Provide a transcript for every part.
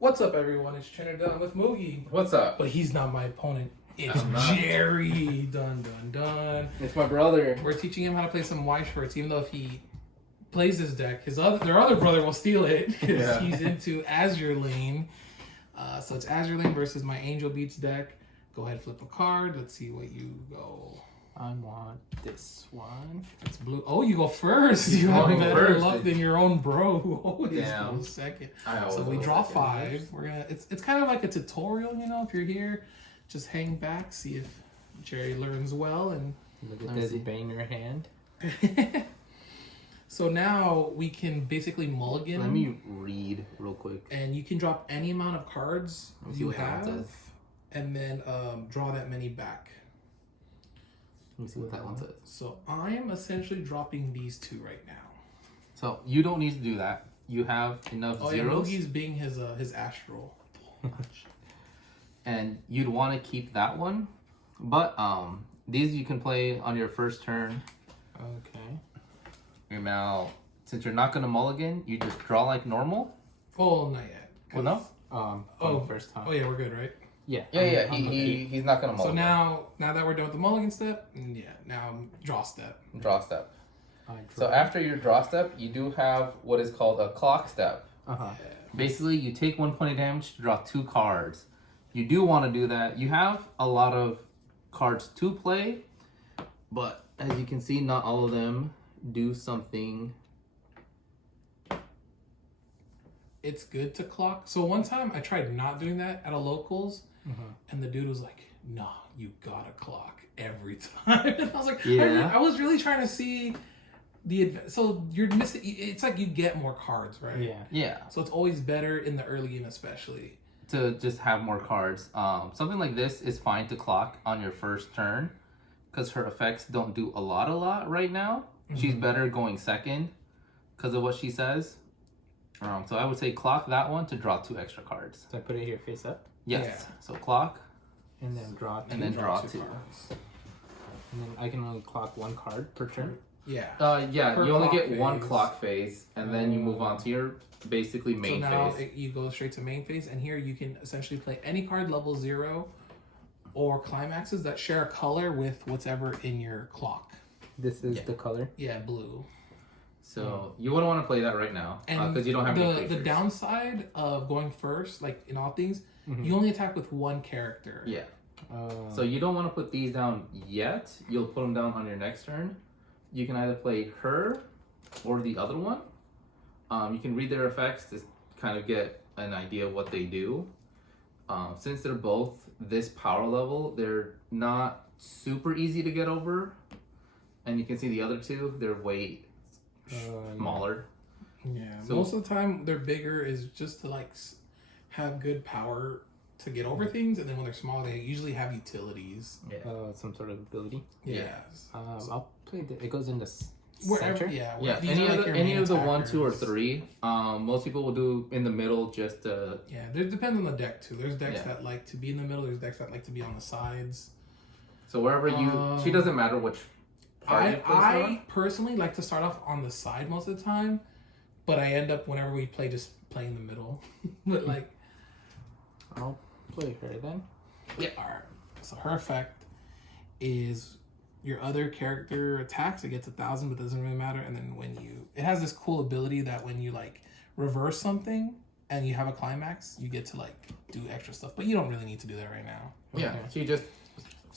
What's up, everyone? It's Trinidad with Moogie. What's up? But he's not my opponent. It's Jerry. Dun, dun, dun. It's my brother. We're teaching him how to play some Weiss, even though if he plays this deck, their other brother will steal it because he's into Azure lane. So it's Azure lane versus my Angel Beats deck. Go ahead, flip a card. Let's see what you go. I want this one. It's blue. Oh, you go first. You have better luck than your own bro who always goes second. So we draw five. We're gonna. It's kind of like a tutorial, you know. If you're here, just hang back, see if Jerry learns well, and look at this banger hand. So now we can basically mulligan. Let me read real quick. And you can drop any amount of cards you have, and then draw that many back. Let me see what that one says. So I'm essentially dropping these two right now. So you don't need to do that. You have enough zeros. He's being his astral. And you'd want to keep that one, but these you can play on your first turn. Okay. Now, since you're not gonna mulligan, you just draw like normal. Oh, not yet. Well, no. First time. Oh yeah, we're good, right? Yeah. He's not gonna mulligan. So now that we're done with the mulligan step, now draw step. Draw step. So after your draw step, you do have what is called a clock step. Basically, you take 1 point of damage to draw 2 cards. You do want to do that. You have a lot of cards to play, but as you can see, not all of them do something. It's good to clock. So one time I tried not doing that at a locals, and the dude was like, "Nah, you gotta clock every time." And I was like, I was really trying to see so you're missing. It's like you get more cards, right? Yeah. So it's always better in the early game, especially to just have more cards. Something like this is fine to clock on your first turn because her effects don't do a lot right now. She's better going second because of what she says. So I would say clock that one to draw 2 extra cards. So I put it here face up? Yes. Yeah. So clock. And then draw 2. And then draw 2. And then I can only clock 1 card per turn? Yeah. You only get phase. 1 clock phase, and then you move on to your basically main phase. You go straight to main phase, and here you can essentially play any card level 0 or climaxes that share a color with whatever in your clock. This is the color? Yeah, blue. So you wouldn't want to play that right now because you don't have any creatures. The downside of going first, like in all things, you only attack with 1 character. Yeah. So you don't want to put these down yet. You'll put them down on your next turn. You can either play her or the other one. You can read their effects to kind of get an idea of what they do. Since they're both this power level, they're not super easy to get over. And you can see the other two, they're way smaller. Yeah, so most of the time their bigger is just to like have good power to get over things, and then when they're small, they usually have utilities. Some sort of ability. I'll play it goes in the wherever. Center? Yeah. Any of the 1, 2, or 3. Most people will do in the middle just to. Yeah, it depends on the deck too. There's decks that like to be in the middle. There's decks that like to be on the sides. So wherever she doesn't matter which. I personally like to start off on the side most of the time, but I end up whenever we play just playing the middle. But like, I'll play her then. Yeah. All right. So her effect is your other character attacks. It gets 1,000, but it doesn't really matter. And then it has this cool ability that when you like reverse something and you have a climax, you get to like do extra stuff. But you don't really need to do that right now. Yeah. So you just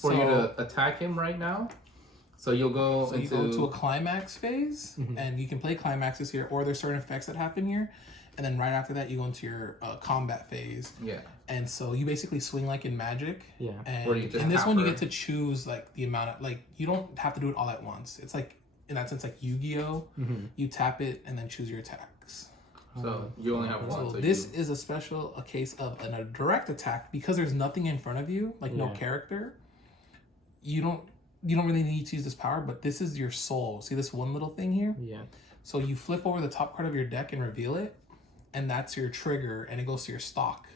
you to attack him right now. So you'll go you go to a climax phase, and you can play climaxes here, or there's certain effects that happen here, and then right after that you go into your combat phase. Yeah. And so you basically swing like in Magic. Yeah. And in this one you get to choose like the amount of you don't have to do it all at once. It's like in that sense like Yu-Gi-Oh. You tap it and then choose your attacks. So you only have 1. So this is a case of a direct attack because there's nothing in front of you, no character. You don't really need to use this power, but this is your soul. See this one little thing here? Yeah. So you flip over the top card of your deck and reveal it, and that's your trigger, and it goes to your stock.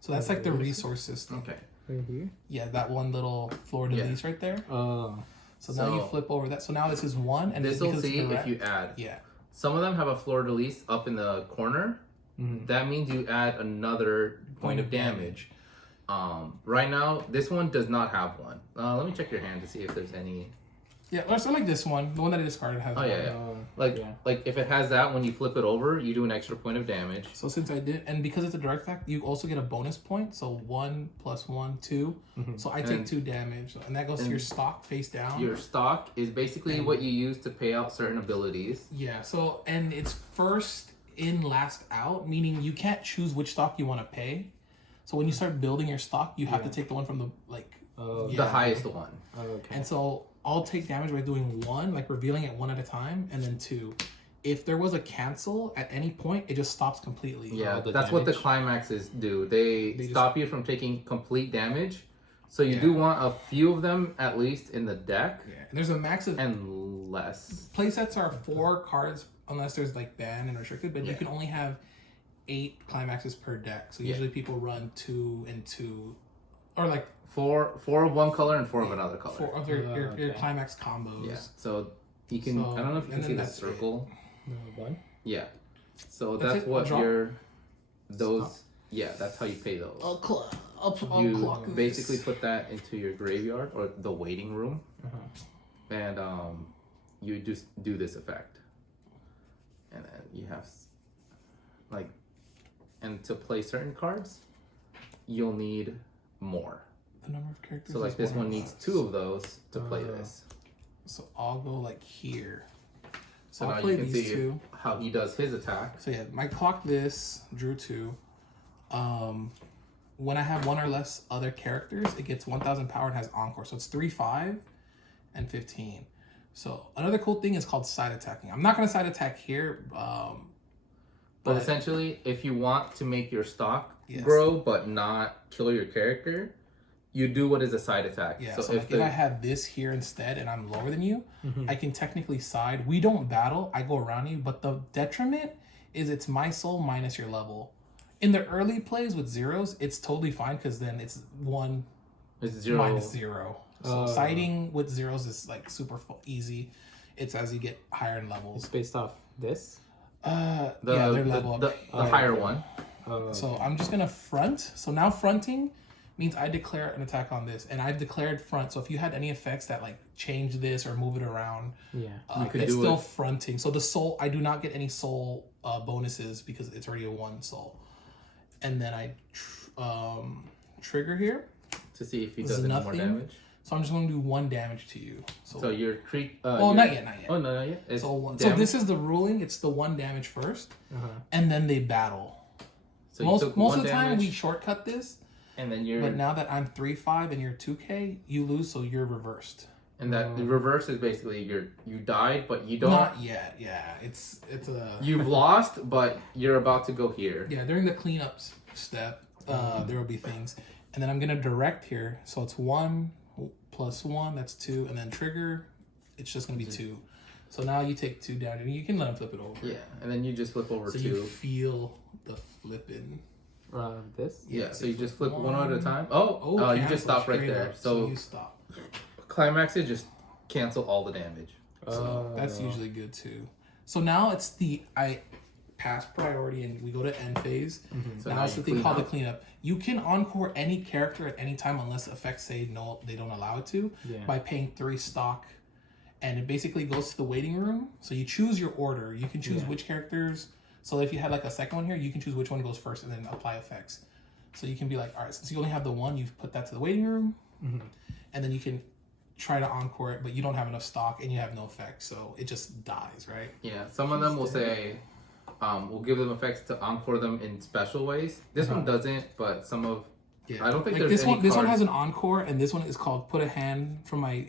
So that's like the resource system. Okay. Right here? Yeah, that one little floor release right there. So now you flip over that. So now this is 1, and this will see if you add. Yeah. Some of them have a fleur de lis up in the corner, that means you add another point of damage. Right now, this one does not have one. Let me check your hand to see if there's any. Yeah, or so like this one, the one that I discarded has. Oh yeah, like if it has that, when you flip it over, you do an extra point of damage. So since I did, and because it's a direct attack, you also get a bonus point. So 1 + 1, 2. So I take 2 damage, and that goes to your stock face down. Your stock is basically what you use to pay out certain abilities. Yeah. So and it's first in, last out, meaning you can't choose which stock you want to pay. So when you start building your stock, you have to take the one from the the highest one. Okay. And so I'll take damage by doing 1, like revealing it 1 at a time, and then 2. If there was a cancel at any point, it just stops completely. Yeah, that's what the climaxes do. They stop you from taking complete damage. So you do want a few of them at least in the deck. Yeah. And there's a max of and less. Playsets are 4 cards unless there's like banned and restricted, but you can only have 8 climaxes per deck. So usually people run 2 and 2, or like 4 of one color and 4 of another color. 4 of your climax combos. Yeah. So you can. I don't know if you can see that circle. One. Yeah. So that's what your those. Yeah, that's how you pay those. I'll You clock basically this. put that into your graveyard or the waiting room, and you just do this effect, and then you have and to play certain cards, you'll need more. The number of characters. So like is this one 1 needs 2 of those to play this. So I'll go like here. So I'll now play you can these see 2. how he does his attack. So yeah, my clock this, drew 2. When I have 1 or less other characters, it gets 1,000 power and has encore. So it's 3, 5, and 15. So another cool thing is called side attacking. I'm not gonna side attack here, But essentially, if you want to make your stock Yes. grow but not kill your character, you do what is a side attack. yeah. So, So if I have this here instead and I'm lower than you, I can technically side. We don't battle. I go around you, but the detriment is it's my soul minus your level. In the early plays with zeros, it's totally fine because then it's 1 it's 0 minus 0. So siding with zeros is like super easy. It's as you get higher in levels. It's based off this. Yeah, their level up. the higher one. So I'm just gonna front. So now fronting means I declare an attack on this, and I've declared front. So if you had any effects that like change this or move it around, could it's do still it. fronting. So the soul, I do not get any soul bonuses because it's already a 1 soul. And then I trigger here. To see if he This is does any more nothing. damage. So I'm just gonna do 1 damage to you. So your creep. Oh, not yet. Oh, no, not yet. It's So damage. this is the ruling. It's the 1 damage first, and then they battle. So you Most took of 1 the time damage, we shortcut this, and then you're but now that I'm 3-5 and you're 2K, you lose, so you're reversed. and that the reverse is basically you died, but you don't. Not yet. Yeah, it's a. You've lost, but you're about to go here. Yeah, during the cleanup step, there will be things, and then I'm gonna direct here, so it's 1 + 1, that's 2, and then trigger, it's just gonna be 2. So now you take 2 down, and you can let him flip it over. Yeah, and then you just flip over So 2. you feel the flipping. This. Yeah, so you just flip one. 1 at a time. Oh, you just cancel stop right straight there. up. So you stop. climaxes just cancel all the damage. So that's usually good too. So now it's I pass priority and we go to end phase. So now it's you the thing clean called the up. cleanup. You can encore any character at any time unless effects say no, they don't allow it to, by paying 3 stock. And it basically goes to the waiting room. So you choose your order. You can choose which characters. So if you had like a second one here, you can choose which one goes first and then apply effects. So you can be like, all right, since you only have the 1, you put that to the waiting room. And then you can try to encore it, but you don't have enough stock and you have no effects. So it just dies, right? Yeah, some of them will say, we'll give them effects to encore them in special ways. This one doesn't, but some of, I don't think like there's this any one. This one cards- has an encore, and this one is called put a hand from my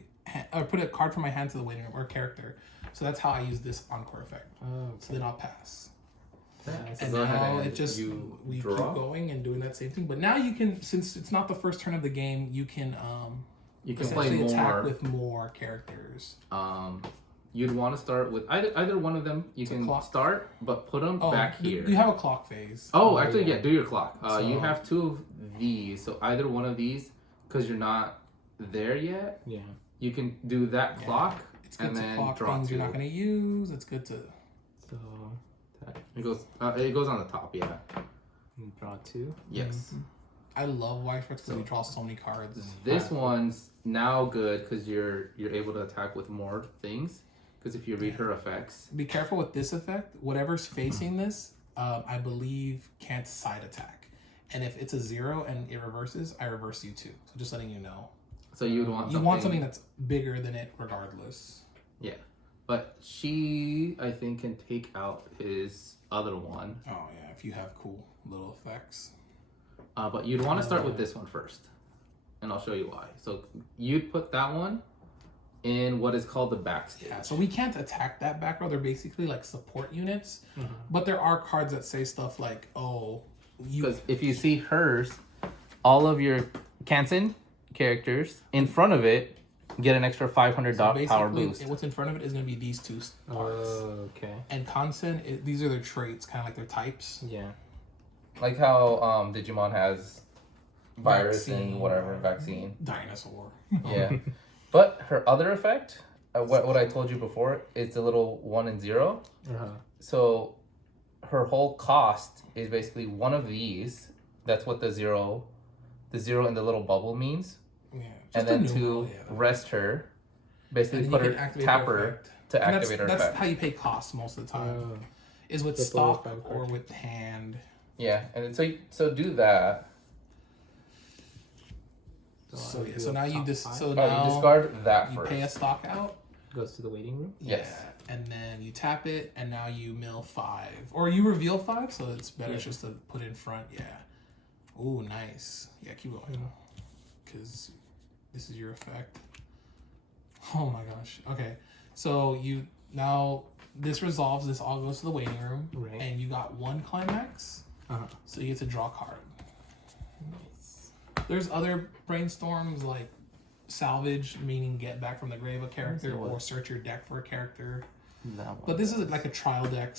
or put a card from my hand to the waiting room or character. So that's how I use this encore effect. So then I'll pass. Yeah, so And go ahead now and it just you we draw. keep going and doing that same thing. But now you can, since it's not the first turn of the game, you can You can play essentially attack more. with more characters. You'd want to start with either one of them. You can clock. start, but put them back here. You have a clock phase. Oh, actually, yeah. Do your clock. You So- have 2 of these, so either one of these, because you're not there yet. Yeah. You can do that clock It's good and to then clock draw things 2. you're not going to use. It's good to. So attack. It goes on the top, yeah. And draw 2. Yes. I love Weiss because we draw so many cards. This one's now good because you're able to attack with more things. Because if you read her effects, Be careful with this effect. Whatever's facing this, I believe, can't side attack. And if it's a 0 and it reverses, I reverse you too. So just letting you know. so you would want something that's bigger than it regardless. Yeah, but she I think can take out his other one. Oh yeah, if you have cool little effects. But you'd want to start with this one first, and I'll show you why. So you'd put that one in what is called the backstage. Yeah, so we can't attack that back row. They're basically like support units. But there are cards that say stuff like, oh, you... Because if you see hers, all of your Kansen characters in front of it get an extra 500 power boost. What's in front of it is going to be these two parts. Oh, okay. And Kansen, these are their traits, kind of like their types. Yeah. Like how Digimon has virus Vaccine. and whatever vaccine. Dinosaur. Yeah. But her other effect, what I told you before, is the little 1 and 0. Uh-huh. So her whole cost is basically one of these. That's what the 0 in the little bubble means. Yeah. And then to rest her, basically put her, tap her to activate her That's effect. how you pay costs most of the time. Is with With stock the or with hand. Yeah, and so do that. So yeah, so now you just You discard that you first. pay a stock out. Goes to the waiting room. Yes. Yeah, and then you tap it, and now you mill 5, or you reveal 5. So it's better just to put in front. Yeah. Ooh, nice. Yeah, keep going, because this is your effect. Oh my gosh. Okay, so you now this resolves. This all goes to the waiting room, Right. and you got 1 climax. So you get to draw a card. Nice. There's other brainstorms like salvage, meaning get back from the grave a character, or search your deck for a character. That one But this is like a trial deck,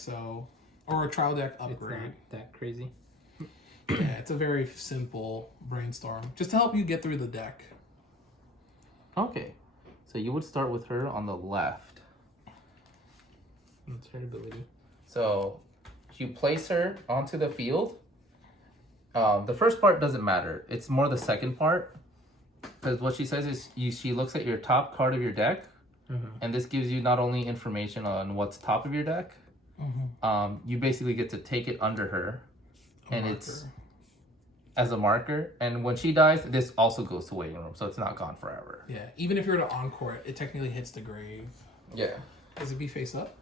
or a trial deck It's upgrade. not that crazy. Yeah, it's a very simple brainstorm, just to help you get through the deck. Okay, so you would start with her on the left. That's her ability. So you place her onto the field. The first part doesn't matter. It's more the second part. Because what she says is she looks at your top card of your deck. And this gives you not only information on what's top of your deck. You basically get to take it under her. It's as a marker. And when she dies, this also goes to waiting room. So it's not gone forever. Yeah, even if you were to encore it, it technically hits the grave. Yeah. Does it be face up?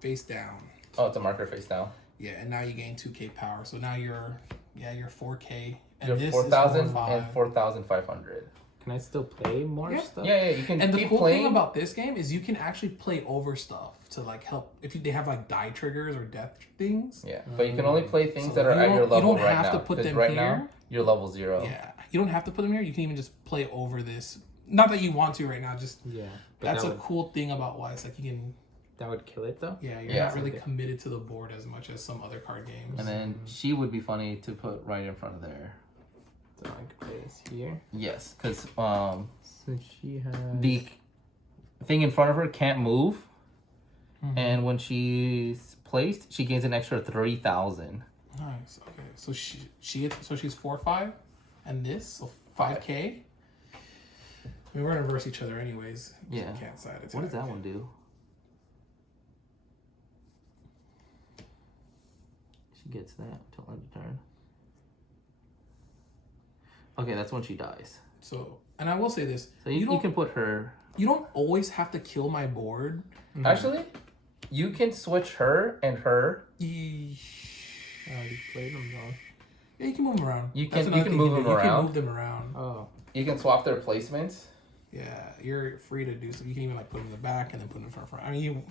Face down. Oh, it's a marker face down. Yeah, and now you gain 2k power. So now you're 4k. And You're this 4,000 is 4,500. and 4,500. Can I still play more stuff? Yeah, you can And the keep cool playing. thing about this game is you can actually play over stuff to like help if they have like die triggers or death things. Yeah, but you can only play things So that are you at don't- your you level don't right have now. to put 'Cause them right here. now, you're level 0. Yeah, you don't have to put them here. You can even just play over this. Not that you want to right now. Just Yeah. But that's that a would, cool thing about Weiss. Like you can. that would kill it though. Yeah, you're Yeah. not really committed to the board as much as some other card games. And then she would be funny to put right in front of there. So I could play this here. Yes, because So she has the thing in front of her can't move. And when she's placed, she gains an extra 3,000. Nice. Okay, so she's 4-5, and this so 5k. I mean, we're gonna verse each other anyways. Yeah. You can't side attack. What does that one do? She gets that until end of turn. Okay, that's when she dies. So, and I will say this: So you can put her. you don't always have to kill my board. Actually, you can switch her and her. Ye- I already played them though. Yeah, you can move them around. You That's can- another you can thing move do. them You can around. move them around. Oh. You can swap their placements. Yeah, you're free to do so. You can even like put them in the back and then put them in front. I mean,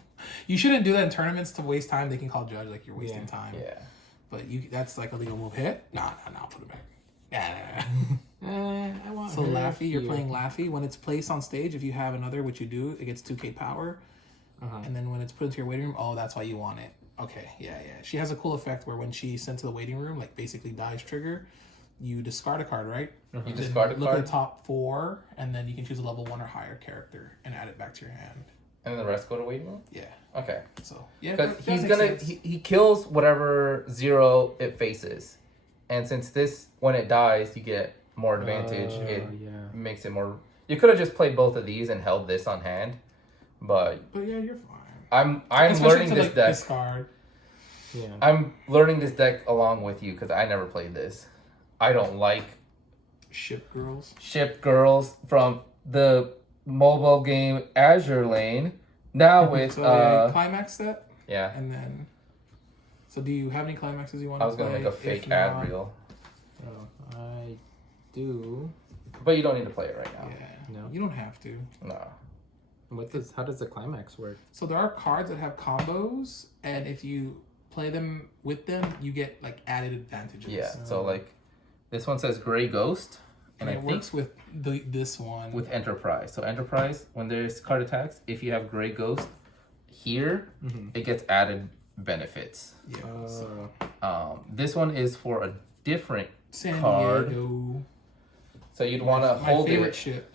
you shouldn't do that in tournaments to waste time. They can call judge like you're wasting time. Yeah. But that's like a legal move. Hit? Nah, put it back. Yeah. I want So her Laffy, you're here. playing Laffy. When it's placed on stage, if you have another, which you do, it gets 2k power. And then when it's put into your waiting room, oh, that's why you want it. Okay, yeah. She has a cool effect where when she's sent to the waiting room, like basically dies trigger, you discard a card, right? You Then discard a look at card. the top 4, and then you can choose a level 1 or higher character and add it back to your hand. And the rest go to waiting room? Yeah. Okay. So yeah, Because that he's makes gonna sense. he kills whatever 0 it faces, and since this when it dies you get more advantage. It yeah. makes it more. You could have just played both of these and held this on hand, but But yeah, you're fine. I'm Especially learning to, this like, deck. discard. Yeah. I'm learning this deck along with you because I never played this. I don't like Ship girls. ship girls from the mobile game Azure Lane. Now with So yeah, climax set, yeah. and then. So do you have any climaxes you want I to was play? gonna make a If fake not- ad reel, Oh, I do. but you don't need to play it right now. Yeah. No. You don't have to. No. How does the climax work? So there are cards that have combos, and if you play them with them, you get like added advantages. Yeah. So like, this one says Gray Ghost, And and it I think works with this one. with Enterprise. So Enterprise, when there's card attacks, if you have Gray Ghost here, it gets added benefits. Yeah. So This one is for a different San card. Diego. So you'd want to My hold favorite it, ship.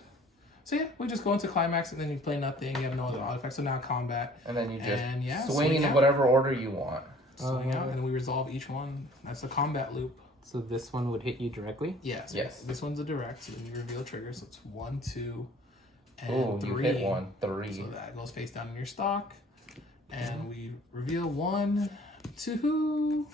So yeah, we just go into climax and then you play nothing. You have no other artifacts. So now combat. and then you just And yeah, swing in out. whatever order you want. Swing out, and we resolve each one. That's the combat loop. So this one would hit you directly? Yeah. So Yes. This one's a direct. So then you reveal trigger. So it's 1, 2, and Oh, 3. you hit 1, 3. So that goes face down in your stock. And we reveal 1, 2.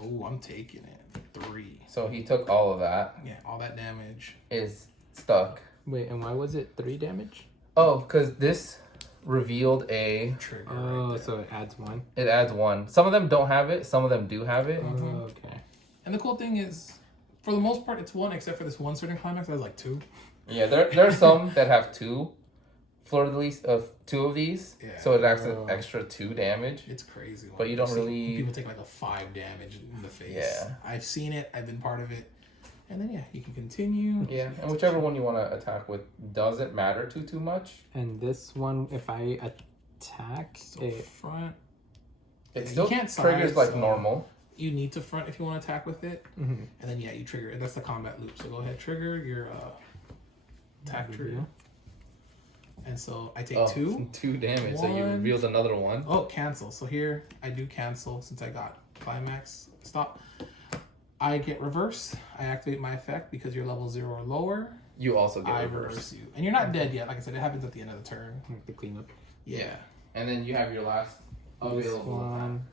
Oh, I'm taking it. 3. So he took all of that. Yeah, all that damage. Is stuck. Wait, and why was it 3 damage? Oh, because this revealed a. Trigger. Oh, right there. so it adds 1. It adds 1. Some of them don't have it. Some of them do have it. Mhm. Oh, okay. And the cool thing is, for the most part, it's 1, except for this one certain climax that has like 2. Yeah, there are some that have 2 fleur de lis of 2 of these. Yeah. So it acts an Oh. extra 2 damage. It's crazy. But you don't see really- People take like a 5 damage in the face. Yeah. I've seen it. I've been part of it. And then yeah, you can continue. Yeah, and whichever one you want to attack with doesn't matter too much. And this one, if I attack, So it, front, It You still can't triggers side, like so- normal. you need to front if you want to attack with it. Mhm. And then yeah, you trigger it. That's the combat loop. So go ahead, trigger your attack trigger. And so I take 2. 2 damage. So you 1. revealed another one. Oh, cancel. So here I do cancel since I got climax. Stop. I get reverse. I activate my effect because you're level 0 or lower. You also get I reverse. reverse you. And you're not dead yet. Like I said, it happens at the end of the turn. I have to clean up. Yeah. And then you have your last This available. one.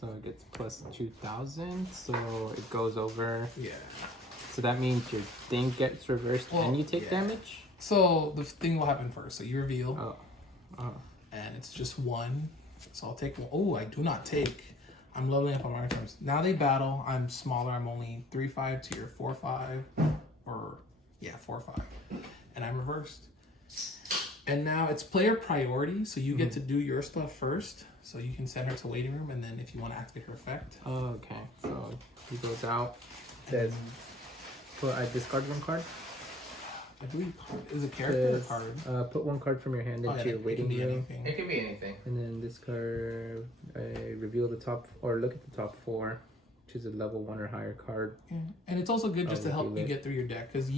So it gets plus 2,000. So it goes over. Yeah. So that means your thing gets reversed Well, and you take yeah. damage? So the thing will happen first. So you reveal, Oh. Oh. and it's just 1. So I'll take 1. Oh, I do not take. I'm leveling up on my terms. Now they battle. I'm smaller. I'm only 3-5 to your 4-5. Or, yeah, 4-5. And I'm reversed. And now it's player priority. So you get to do your stuff first. So you can send her to waiting room. And then if you want to activate her effect. Oh, okay. So he goes out. Says, Put I discard 1 card. I believe is a character or Says, card. put 1 card from your hand Oh, into yeah, your it waiting can be room. anything. It can be anything. And then this card, reveal the top, or look at the top 4. Choose a level 1 or higher card. Yeah. And it's also good just to help reveal you it. get through your deck because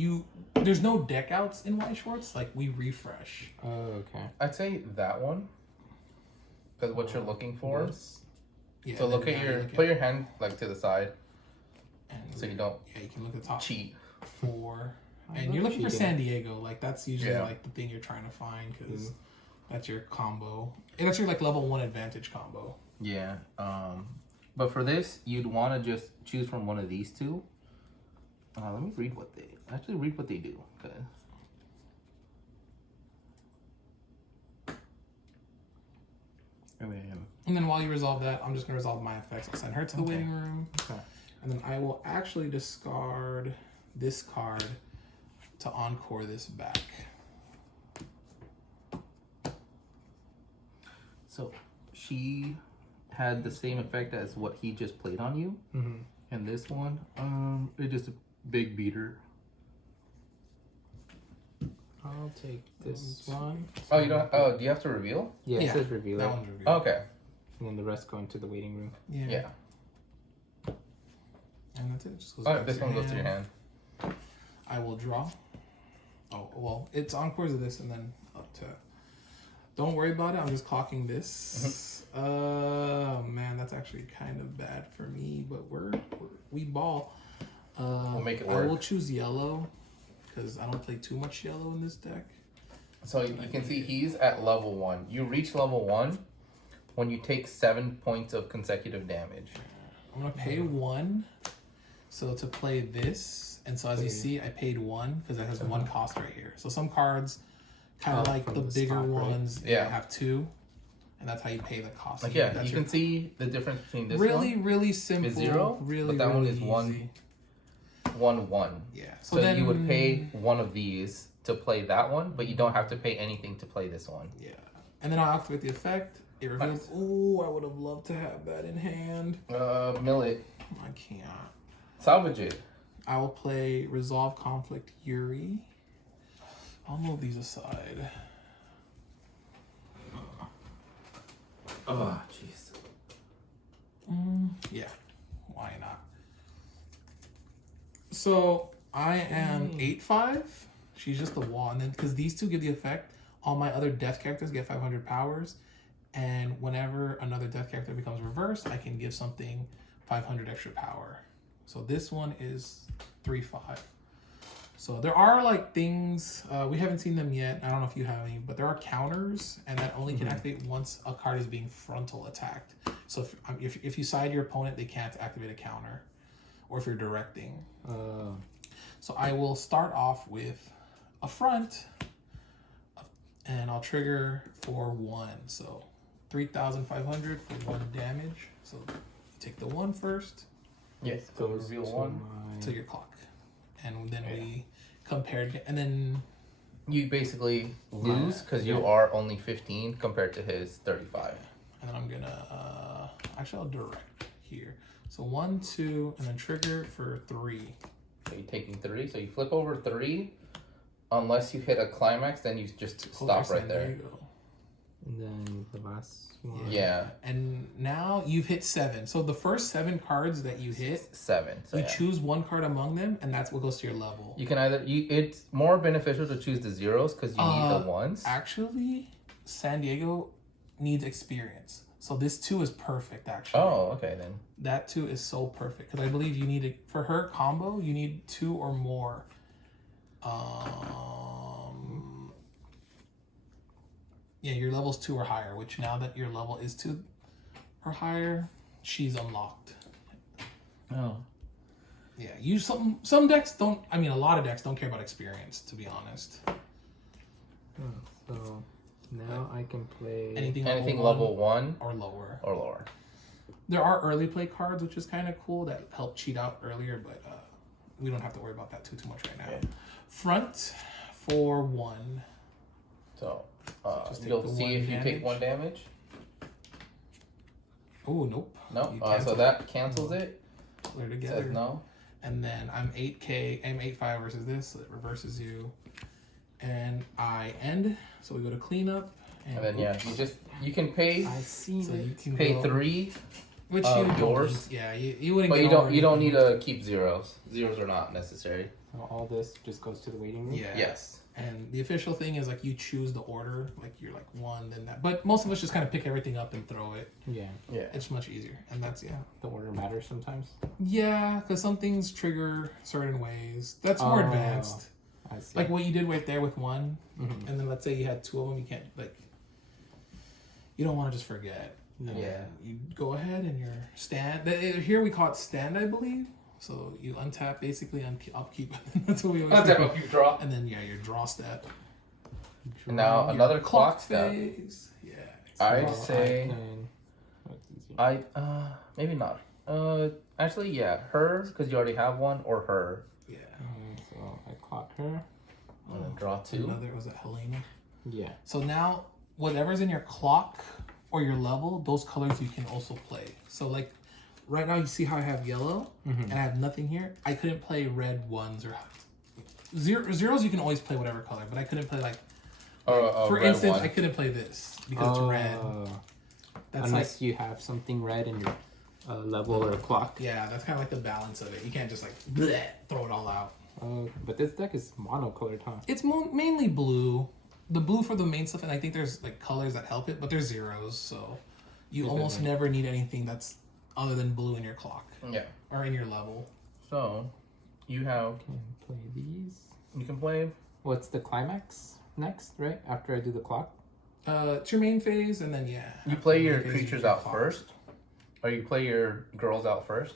there's no deck outs in Weiss Schwarz. Like we refresh. Oh, okay. I'd say that one. Because what you're looking for. This. Yeah, So and look then at now your you put your hand like to the side and so you don't yeah, you can look at the top cheat. 4. I'm And not you're looking for cheating. San Diego. Like that's usually Yeah. like the thing you're trying to find because that's your combo. And that's your like level 1 advantage combo. Yeah. But for this, you'd want to just choose from one of these 2. Let me read what they do. Okay. And then while you resolve that, I'm just gonna resolve my effects. I'll send her to the Okay. waiting room. Okay. And then I will actually discard this card to encore this back. So she had the same effect as what he just played on you. Mm-hmm. And this one, it's just a big beater. I'll take this One. one. Oh, you don't. Oh, do you have to reveal? Yeah, it Yeah, says reveal That it. one's revealed. Okay. And then the rest go into the waiting room. Yeah. And that's it. Just goes Oh, back this to one goes to your hand. I will draw. Oh, well, it's encores of this and then up to... Don't worry about it. I'm just clocking this. Man, that's actually kind of bad for me, but we ball. We'll make it I work. will choose yellow because I don't play too much yellow in this deck. So you can see he's at level 1. You reach level 1 when you take 7 points of consecutive damage. I'm gonna pay 1. So to play this, and so as you see, I paid 1 because it has 1 cost right here. So some cards, kind of like from the the bigger stock, right? ones, Yeah. have 2, and that's how you pay the cost. Like yeah, That's you your- can see the difference between this really, one really simple. is 0, really, but that one really is 1, easy. 1, 1. Yeah. So then you would pay one of these to play that one, but you don't have to pay anything to play this one. Yeah. And then I'll activate the effect. It reveals. Nice. Oh, I would have loved to have that in hand. Mill it. I can't. Salvage it. I will play Resolve Conflict Yuri. I'll move these aside. Oh, jeez. Yeah. Why not? So I am 8/5. She's just a wall, and then because these two give the effect, all my other death characters get 500 powers, and whenever another death character becomes reversed, I can give something 500 extra power. So this one is 3/5. So there are like things we haven't seen them yet. I don't know if you have any, but there are counters, and that only can activate once a card is being frontal attacked. So if you side your opponent, they can't activate a counter, or if you're directing. So I will start off with a front, and I'll trigger for 1. So 3,500 for 1 damage. So you take the 1 first Yes, so reveal to 1. to your clock, and then we compared, and then You basically lose because you are only 15 compared to his 35. and then I'm gonna actually I'll direct here. So 1, 2, and then trigger for 3. So you're taking 3. So you flip over 3. Unless you hit a climax, then you just stop right there. you go. And then the last one. Yeah, And now you've hit 7. So the first 7 cards that you hit, 7. So you yeah. choose 1 card among them, and that's what goes to your level. You can either it's more beneficial to choose the zeros because you need the ones. Actually, San Diego needs experience. So this 2 is perfect, actually. Oh, okay then. That 2 is so perfect because I believe you need it for her combo. You need 2 or more. Yeah, your level's 2 or higher. Which now that your level is 2 or higher, she's unlocked. Oh. Yeah, you some decks don't. I mean, a lot of decks don't care about experience, to be honest. So now I can play Anything Level 1 or lower. or lower. There are early play cards, which is kind of cool that help cheat out earlier, but we don't have to worry about that too much right now. Yeah. Front for 1. So just take you'll the see 1 if you damage. take 1 damage. Oh, nope. No. You So cancel that cancels it. We're It together. says no. And then I'm 8K, I'm 8/5 versus this, so it reverses you. And I end, so we go to cleanup. And then yeah, you can pay I see So it. you can pay go, 3, which yours. Yeah, you wouldn't. but get you over don't anything. need to keep zeros. Zeros are not necessary. So all this just goes to the waiting room. Yeah. Yes. And the official thing is like you choose the order, like you're like 1, then that. But most of us just kind of pick everything up and throw it. Yeah. Yeah. It's much easier, and that's The order matters sometimes. Yeah, because some things trigger certain ways. That's more Oh. advanced. I see. Like what you did right there with 1, Mhm. and then let's say you had 2 of them. You can't you don't want to just forget. And Yeah. then you go ahead and your stand. Here we call it stand, I believe. So you untap basically upkeep. That's what we always do. You draw. And then your draw step. And now Your another clock step. phase. Yeah. I'd So say That's easy. maybe not. Actually yeah, her because you already have 1 or her. Yeah. So I caught her. And then draw 2. Another was it Helena? Yeah. So now, whatever's in your clock or your level, those colors you can also play. So like, right now you see how I have yellow, and I have nothing here. I couldn't play red 1s or zeros. You can always play whatever color, but I couldn't play like. For red instance, 1. I couldn't play this because it's red. That's Unless you have something red in your level or clock. yeah, that's kind of like the balance of it. You can't just like bleh, throw it all out. But this deck is monocolored, huh? It's mainly blue. The blue for the main stuff, and I think there's like colors that help it, but there's zeros, so you almost never need anything that's other than blue in your clock. Yeah. Or in your level. So, you have. Can play these. You can play. What's the climax next, right? After I do the clock? It's your main phase, and then You play your main phase, creatures your out clock. first, or you play your girls out first.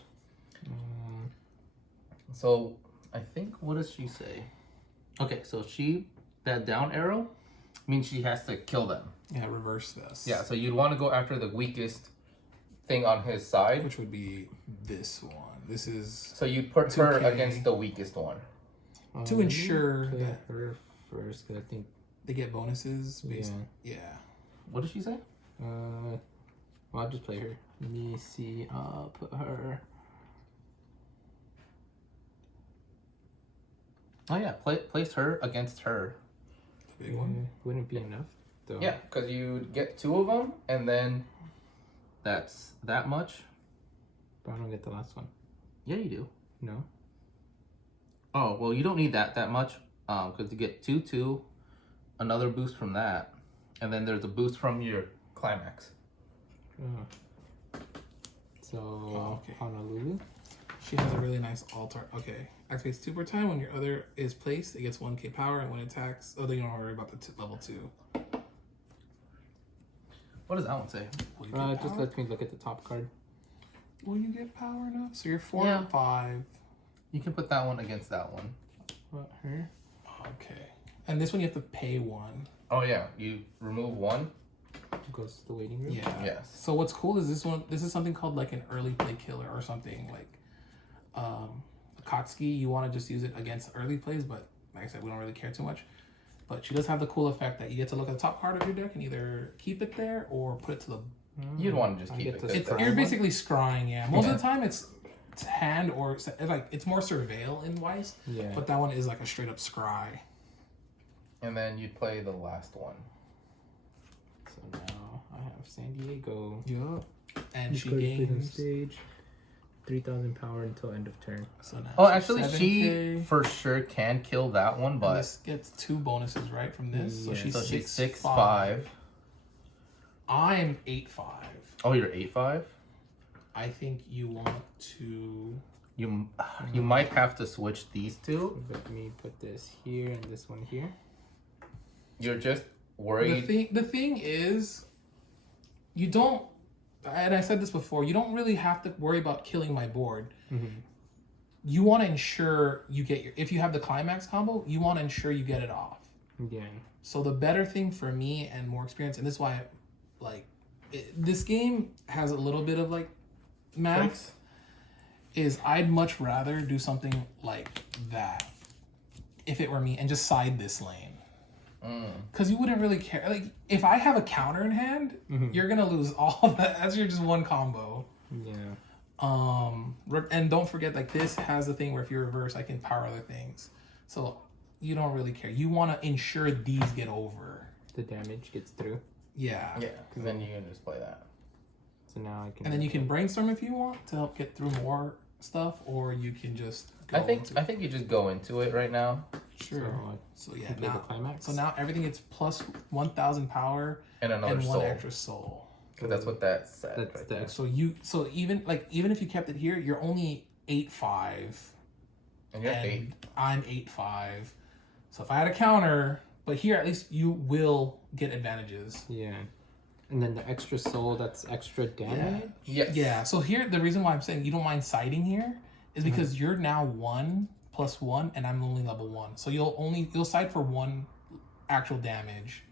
So, I think, what does she say? Okay, so that down arrow means she has to kill them. Yeah, reverse this. Yeah, so you'd want to go after the weakest thing on his side. Which would be this one. This is So you put her 2K. against the weakest one. to ensure Play that her first, because I think. they get bonuses based. Yeah. What did she say? Well, I'll just play her. Let me see. I'll put her. Oh yeah, place her against her. The big one. Wouldn't be enough, though. Yeah, because you get 2 of them, and then that's that much. But I don't get the last one. Yeah, you do. No. Oh well, you don't need that much, because you get 2, another boost from that, and then there's a boost from your climax. So, okay. Honolulu. She has a really nice altar. Okay. Activates 2 per time. When your other is placed, it gets 1k power, and when it attacks, then you don't worry about the level 2. What does that one say? Will you get Just power? let me look at the top card. Will you get power enough? So you're 4 Yeah. and 5. You can put that one against that one. What, her? Okay. And this one you have to pay 1. Oh yeah, you remove 1. Goes to the waiting room. Yeah. Yes. So what's cool is this one. This is something called like an early play killer or something like Akatsuki. You want to just use it against early plays, but like I said, we don't really care too much. But she does have the cool effect that you get to look at the top card of your deck and either keep it there or put it to the. You'd want to just I keep get it. to 'cause It's, scry you're one? basically scrying. Yeah. Most of the time it's hand or like it's more surveil in Weiss, Yeah. but that one is like a straight up scry. And then you'd play the last one. So now I have San Diego. Yup. And she Put it on gains. stage. 3,000 power until end of turn. So now Oh, she's actually, 7K. she for sure can kill that one, And but this gets 2 bonuses right from this. So Yeah. she's so she's 6'5". 6'5". I'm 8'5". Oh, you're 8'5". I think you want to. You might have to switch these two. Let me put this here and this one here. You're just worried. The thing is, you don't. And I said this before. You don't really have to worry about killing my board. You want to ensure you get your. If you have the climax combo, you want to ensure you get it off. Yeah. So the better thing for me and more experience, and this is why, this game has a little bit of like math. Tricks. Is I'd much rather do something like that if it were me and just side this lane. Because you wouldn't really care. Like, if I have a counter in hand, you're going to lose all of that. That's your just one combo. Yeah. And don't forget, like, this has the thing where if you reverse, I can power other things. So you don't really care. You want to ensure these get over. The damage gets through. Yeah. Yeah, because then you can just play that. So now I can. And then you can brainstorm if you want to help get through more stuff, or you can just go I think into you just go into it right now. Sure. So So yeah, play the now, climax. so now everything gets plus 1,000 power And another and soul. one extra soul. Because that's what that said. That's right the there. So even if you kept it here, you're only 8'5", And you're and 8. I'm 8'5". So if I had a counter, but here at least you will get advantages. Yeah. And then the extra soul, that's extra damage. Yes. Yeah. So here, the reason why I'm saying you don't mind siding here is because you're now 1 + 1, and I'm only level 1. So you'll side for 1 actual damage.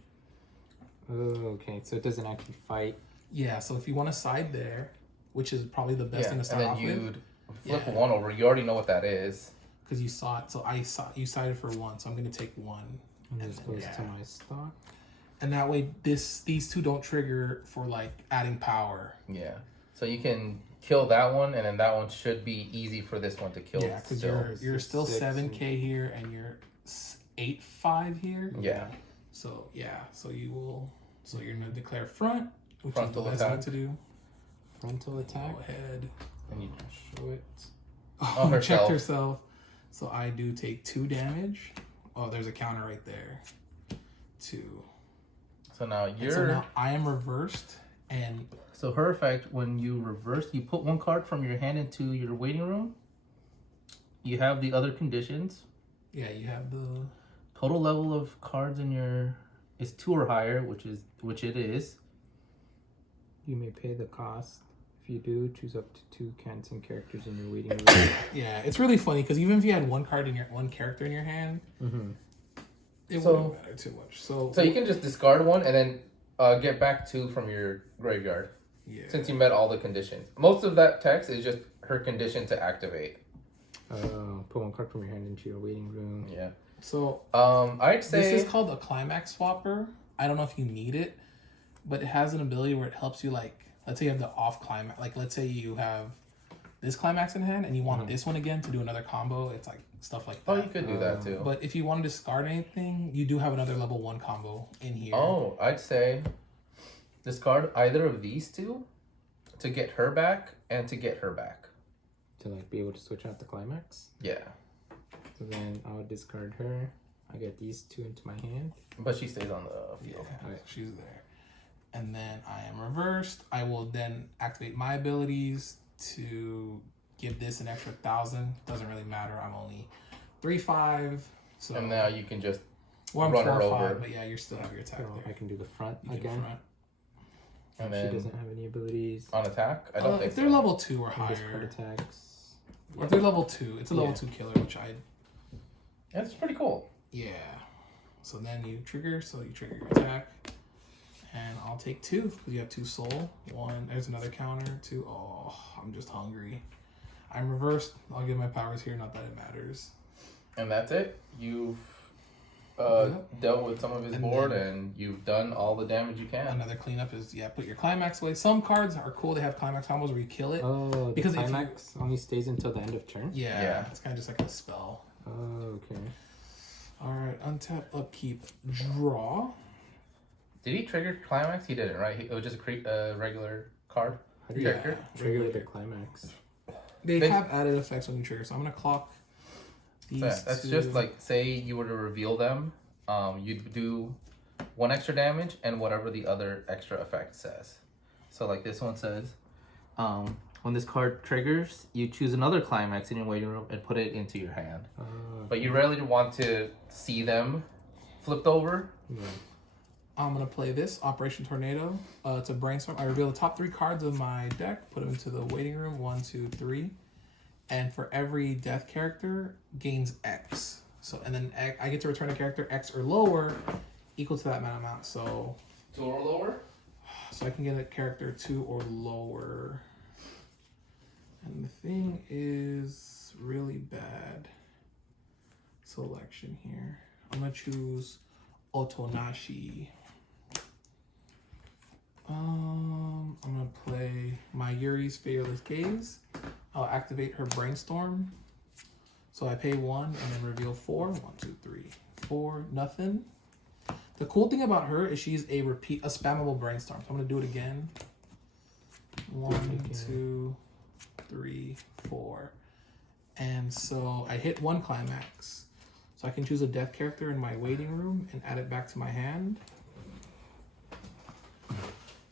Oh, okay. So it doesn't actually fight. Yeah. So if you want to side there, which is probably the best Yeah. thing to And start then off with, you'd flip Yeah. 1 over. You already know what that is. because you saw it. So you sided for 1. So I'm gonna take 1, And and this then, goes yeah. to my stock. And that way these two don't trigger for like adding power. Yeah. So you can kill that one, and then that one should be easy for this one to kill. Yeah, because still. you're still 6 7K here, and you're 8'5" here. Yeah. So yeah, so you're gonna declare front, which Frontal is the best attack. thing to do. Frontal attack. Go ahead. And you Show it. Oh, herself. checked herself. So I do take 2 damage. Oh, there's a counter right there. 2. So now And so now I am reversed, and So her effect, when you reverse, you put 1 card from your hand into your waiting room. You have the other conditions. yeah, you have the Total level of cards in your is 2 or higher, which it is. You may pay the cost. If you do, choose up to 2 canceling characters in your waiting room. yeah. It's really funny because even if you had one character in your hand, it wouldn't matter too much. So you can just discard 1 and then get back 2 from your graveyard. yeah. Since you met all the conditions. Most of that text is just her condition to activate. Put 1 card from your hand into your waiting room. Yeah. So I'd say this is called a climax swapper. I don't know if you need it, but it has an ability where it helps you, like, let's say you have the off climax. Like, let's say you have this climax in hand and you want this one again to do another combo. It's like stuff like that. Oh, you could do that too. But if you want to discard anything, you do have another level 1 combo in here. Oh, I'd say discard either of these 2 to get her back and to get her back. To like be able to switch out the climax. Yeah. So then I would discard her. I get these 2 into my hand. But she stays on the Yeah, field. she's there. And then I am reversed. I will then activate my abilities to give this an extra 1,000. Doesn't really matter. I'm only 3/5. So And now you can just I'm run her 4/5, over. but yeah, you still have your attack So I there. can do the front You do again. front. and She then doesn't have any abilities. on attack. I don't think if they're so. level 2 or And discard higher, attacks. or if they're level 2, it's a level Yeah. 2 killer, which I That's pretty cool. yeah. So then you trigger, so you trigger your attack, and I'll take 2 because you have 2 soul. 1, there's another counter. 2. Oh, I'm just hungry. I'm reversed. I'll get my powers here. Not that it matters. And that's it. You've dealt with some of his And board, then- and you've done all the damage you can. Another cleanup is put your climax away. Some cards are cool. They have climax combos where you kill it. Oh, Because the if you- climax only stays until the end of turn? Yeah, it's kind of just like a spell. Oh, okay. All right, untap, upkeep, draw. Did he trigger climax? He didn't, right? It was just a regular card. How do you Character? trigger the climax? They have added effects when you trigger, so I'm gonna clock these. So yeah, that's 2. just like, say you were to reveal them, you'd do 1 extra damage and whatever the other extra effect says. So like this one says, when this card triggers, you choose another climax in your waiting room and put it into your hand. But you rarely want to see them flipped over. Yeah. I'm gonna play this Operation Tornado. It's a brainstorm. I reveal the top 3 cards of my deck, put them into the waiting room. 1, 2, 3, and for every death character gains X. So and then I get to return a character X or lower, equal to that amount. So 2 or lower. I can get a character 2 or lower. And the thing is really bad selection here. I'm gonna choose Otonashi. I'm gonna play my Yuri's Fearless Gaze. I'll activate her Brainstorm. So I pay 1 and then reveal 4. 1, 2, 3, 4. Nothing. The cool thing about her is she's a spammable Brainstorm. So I'm gonna do it again. 1, 2, 3, 4. And so I hit 1 climax. So I can choose a death character in my waiting room and add it back to my hand.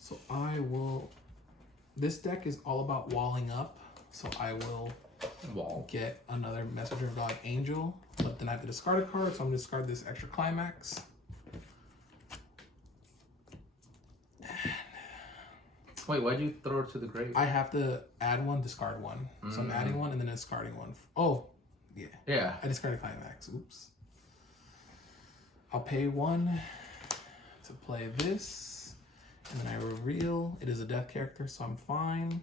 So I will, this deck is all about walling up. So I will get another Messenger of God Angel, but then I have to discard a card. So I'm gonna discard this extra climax. Wait, why'd you throw it to the grave? I have to add 1, discard 1. So I'm adding 1 and then discarding 1. Oh, yeah. Yeah. I discarded climax. Oops. I'll pay 1 to play this, and then I reveal it is a death character, so I'm fine.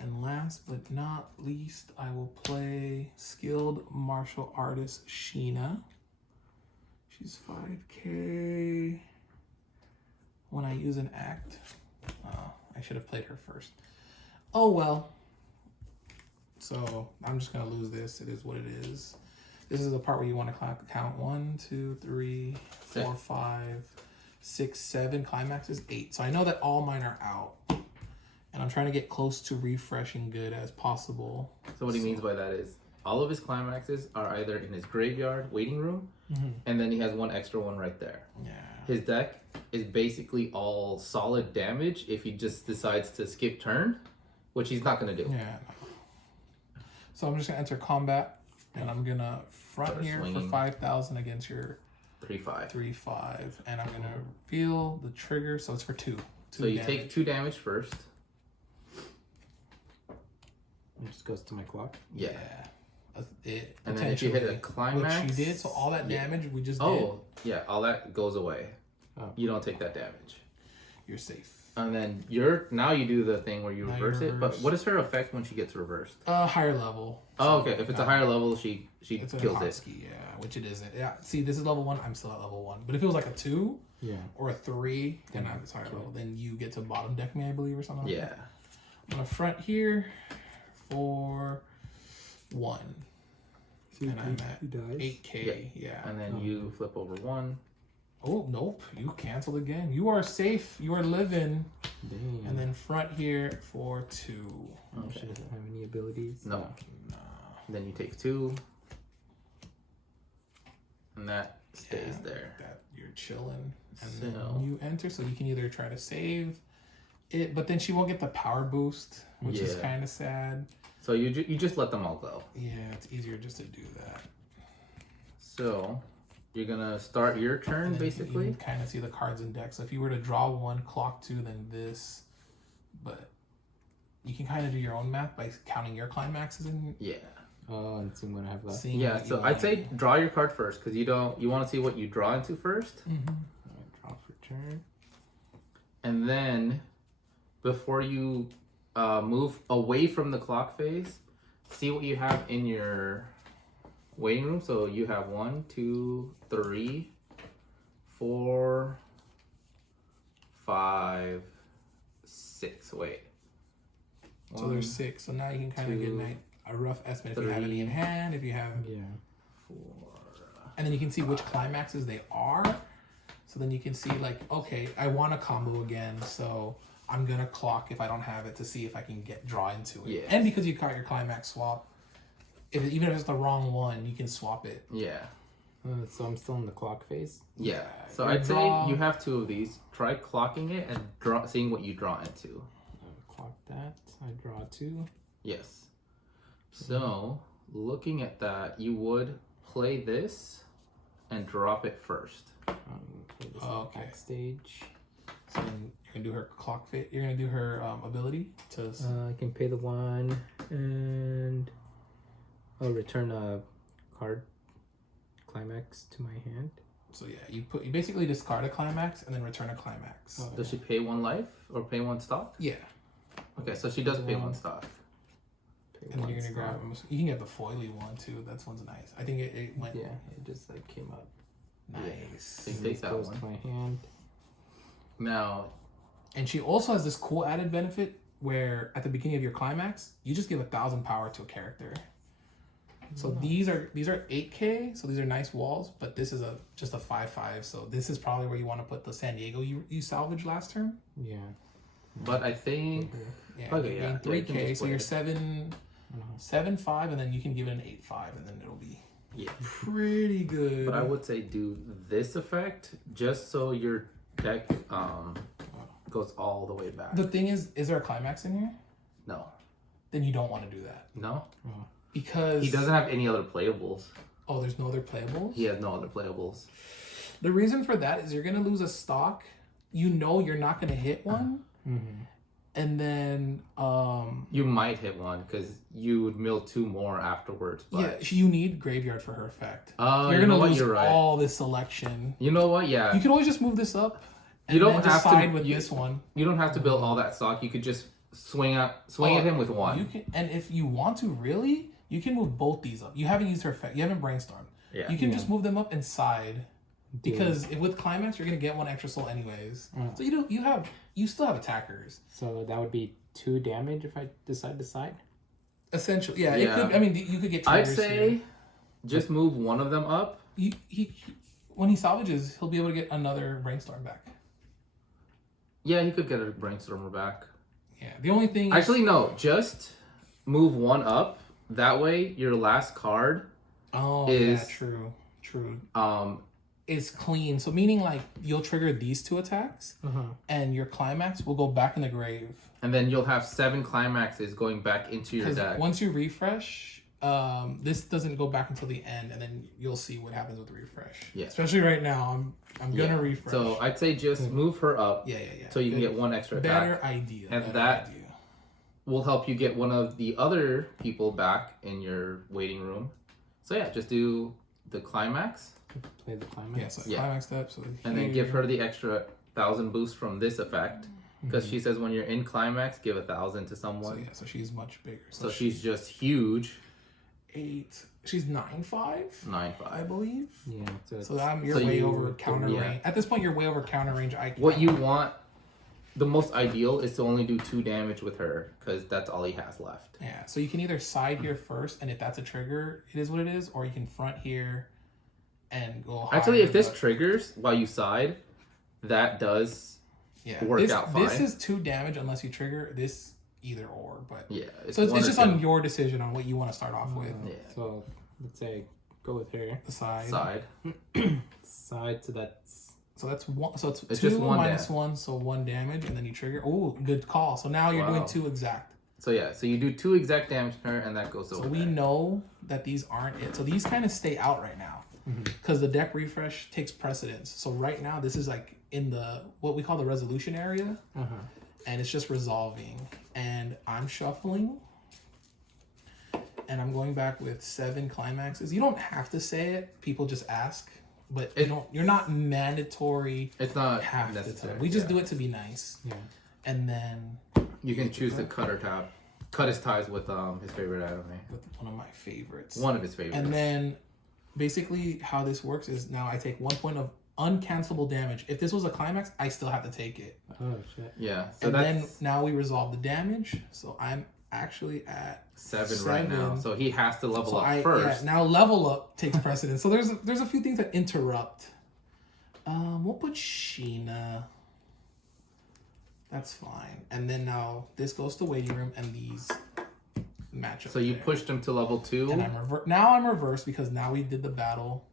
And last but not least, I will play skilled martial artist Sheena. She's 5k. When I use an act, I should have played her first. Oh well. So I'm just gonna lose this. It is what it is. This is the part where you want to count 1, 2, 3, 4, 5, 6, 7. Climax is 8. So I know that all mine are out, and I'm trying to get close to refreshing good as possible. So what he means by that is all of his climaxes are either in his graveyard waiting room, and then he has one extra one right there. Yeah. His deck is basically all solid damage if he just decides to skip turn, which he's not gonna do. Yeah. So I'm just gonna enter combat, and I'm gonna front Start here swinging. for 5,000 against your 3/5. 3/5, and I'm gonna feel the trigger. So it's for 2. So you take 2 damage first. It just goes to my clock. Yeah. It And then if you hit a potentially- climax, which you did, so all that damage we just did, oh yeah, all that goes away. Oh. You don't take that damage. you're safe. And then now you do the thing where you Now you reverse it. But reverse. what is her effect when she gets reversed? Higher level. Oh, okay. If it's a higher level, she It's a kills it. Hotski, yeah, which it isn't. Yeah, see, this is level 1. I'm still at level 1. But if it was like a 2 Yeah. or a 3, then I'm higher level. Then you get to bottom deck me, I believe, or something. Like Yeah. that. I'm gonna front here for 1. And I'm at 8K. Yeah. And then you flip over 1. Oh nope, you canceled again. You are safe. You are living. Damn. And then front here for 2. She doesn't have any abilities. No. Then you take 2. And that stays Yeah, there. That you're chilling, and So- then you enter. So you can either try to save it, but then she won't get the power boost, which is Yeah. kind of sad. So you just let them all go. Yeah, it's easier just to do that. So you're gonna start your turn basically. You kind of see the cards in deck. So if you were to draw 1, clock 2, then this, but you can kind of do your own math by counting your climaxes and Yeah. Oh, and see what I have left. seeing. Yeah. what So you I'd say like. draw your card first because you want to see what you draw into first, Mhm. I draw for turn. and then before you move away from the clock phase, see what you have in your waiting room. So you have 1, 2, 3, 4, 5, 6. Wait. So 1, there's 6. So now you can kind of get 2, a rough estimate if you have any in 3. hand. If you have, Yeah. 4. and then you can see which climaxes they are. So then you can see like, okay, I want a combo again, so I'm gonna clock if I don't have it to see if I can draw into it. Yes. And because you caught your climax swap, even if it's the wrong one, you can swap it. Yeah. So I'm still in the clock phase. Yeah. So You I'd draw- say you have 2 of these. Try clocking it and seeing what you draw into. Clock that. I draw 2. Yes. So looking at that, you would play this and drop it first. Play this Okay. backstage. So then you're gonna do her clock fit. You're gonna do her ability to. I can pay the 1 and I'll return a card climax to my hand. So yeah, you basically discard a climax and then return a climax. Oh. Does she pay 1 life or pay 1 stock? Yeah, Okay, so she does pay 1 stock. Pay and then one you're gonna slot. grab. You can get the foily one too. That one's nice. I think it went Yeah, it just like came up. nice. So you And take this that goes one. to my hand. Now, And she also has this cool added benefit where at the beginning of your climax, you just give 1,000 power to a character. So these are 8K, so these are nice walls, but this is just a 5/5. So this is probably where you want to put the San Diego you salvaged last turn. Yeah. but I think Yeah, Okay, you yeah. gain Yeah, you can 3K, just so put you're it. 7/5, and then you can give it an 8/5, and then it'll be yeah. pretty good. But I would say do this effect just so your deck goes all the way back. The thing is there a climax in here? No. Then you don't want to do that No? because He doesn't have any other playables. Oh, there's no other playables. He has no other playables. The reason for that is you're gonna lose a stock. You know you're not gonna hit one, Mm-hmm. and then You might hit one because you would mill 2 more afterwards. But yeah, you need graveyard for her effect. Oh, You're you know gonna what? lose You're right. all this selection. You know what? Yeah. You can always just move this up. And You don't then have to- decide with you- this one. You don't have to build all that stock. You could just swing at him with 1. You can, and if you want to, really, you can move both these up. You haven't used her effect. You haven't brainstormed. Yeah. You can just move them up and side. Because with climax, you're gonna get 1 extra soul anyways. So you still have attackers. So that would be 2 damage if I decide to side. Essentially, yeah. It Yeah. could. I mean, you could get. I'd triggers say here. just move one of them up. He when he salvages, he'll be able to get another brainstorm back. Yeah, he could get a brainstormer back. Yeah. The only thing. Actually, no. Just move one up That way, your last card Oh, is yeah, true. um Is clean. So meaning like you'll trigger these 2 attacks, and your climax will go back in the grave. and then you'll have 7 climaxes going back into your 'Cause deck. once you refresh, this doesn't go back until the end, and then you'll see what happens with the refresh. Yeah. Especially right now, I'm gonna refresh. So I'd say just move her up. yeah. So you can get 1 extra attack. Better idea. And better that- idea. Will help you get one of the other people back in your waiting room. So yeah, just do the climax Play the climax. Yeah, so Yeah. climax step. So and then give her the extra 1,000 boost from this effect. Because she says when you're in climax, give 1,000 to So someone. yeah, so she's much bigger. So she's just huge. 8. She's 9'5", 9'5". I believe. Yeah. So you're So way you- over counter yeah. range. At this point, you're way over counter range. What you want, the most ideal is to only do 2 damage with her. Because that's all he has left. Yeah, so you can either side here first, and if that's a trigger, it is what it is, or you can front here and go higher. Actually, if this but- triggers while you side, that does work this, out This fine. is 2 damage unless you trigger this either or, but Yeah. so one it's or just 2. on your decision on what you want to start off with. Yeah. So let's say go with her The side. side. So that's So that's 1. So it's It's 2 just 1 minus 1, so 1 damage, and then you trigger. Oh, good call. So now you're Wow. doing 2 exact. So yeah, so you do 2 exact damage to her, and that goes over. So we there. know that these aren't it. So these kind of stay out right now because the deck refresh takes precedence. So right now, this is like in the what we call the resolution area, and it's just resolving. And I'm shuffling, and I'm going back with 7 climaxes. You don't have to say it. People just ask, but you're not mandatory. It's not Have to necessary. tell. We just do it to be nice. yeah. And then You can choose to cut or tab. Cut his ties with his favorite anime. with one of my favorites. One of his favorites. And then basically how this works is now I take 1 point of uncancelable damage. If this was a climax, I still have to take it. Oh shit. yeah. So And then that's now we resolve the damage. So I'm actually at 7 right now. So he has to level so up first. now level up takes precedence. So there's a few things that interrupt. We'll put Sheena. That's fine. And then now this goes to waiting room and these match up. So you there. pushed him to level 2. And now I'm reversed because now we did the battle.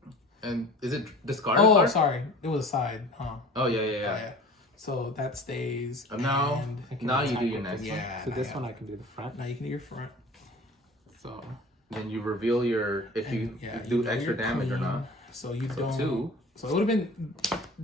And is it discard? Oh, card? sorry. It was a side, huh? Oh yeah. Oh, yeah. So that stays. Now, and I can now you attack do your with next this one. Yeah. So now this you- one I can do the front. Now you can do your front. So Then you reveal your if you And, do you extra your damage or queen. not. So you So don't. 2. So it would have been.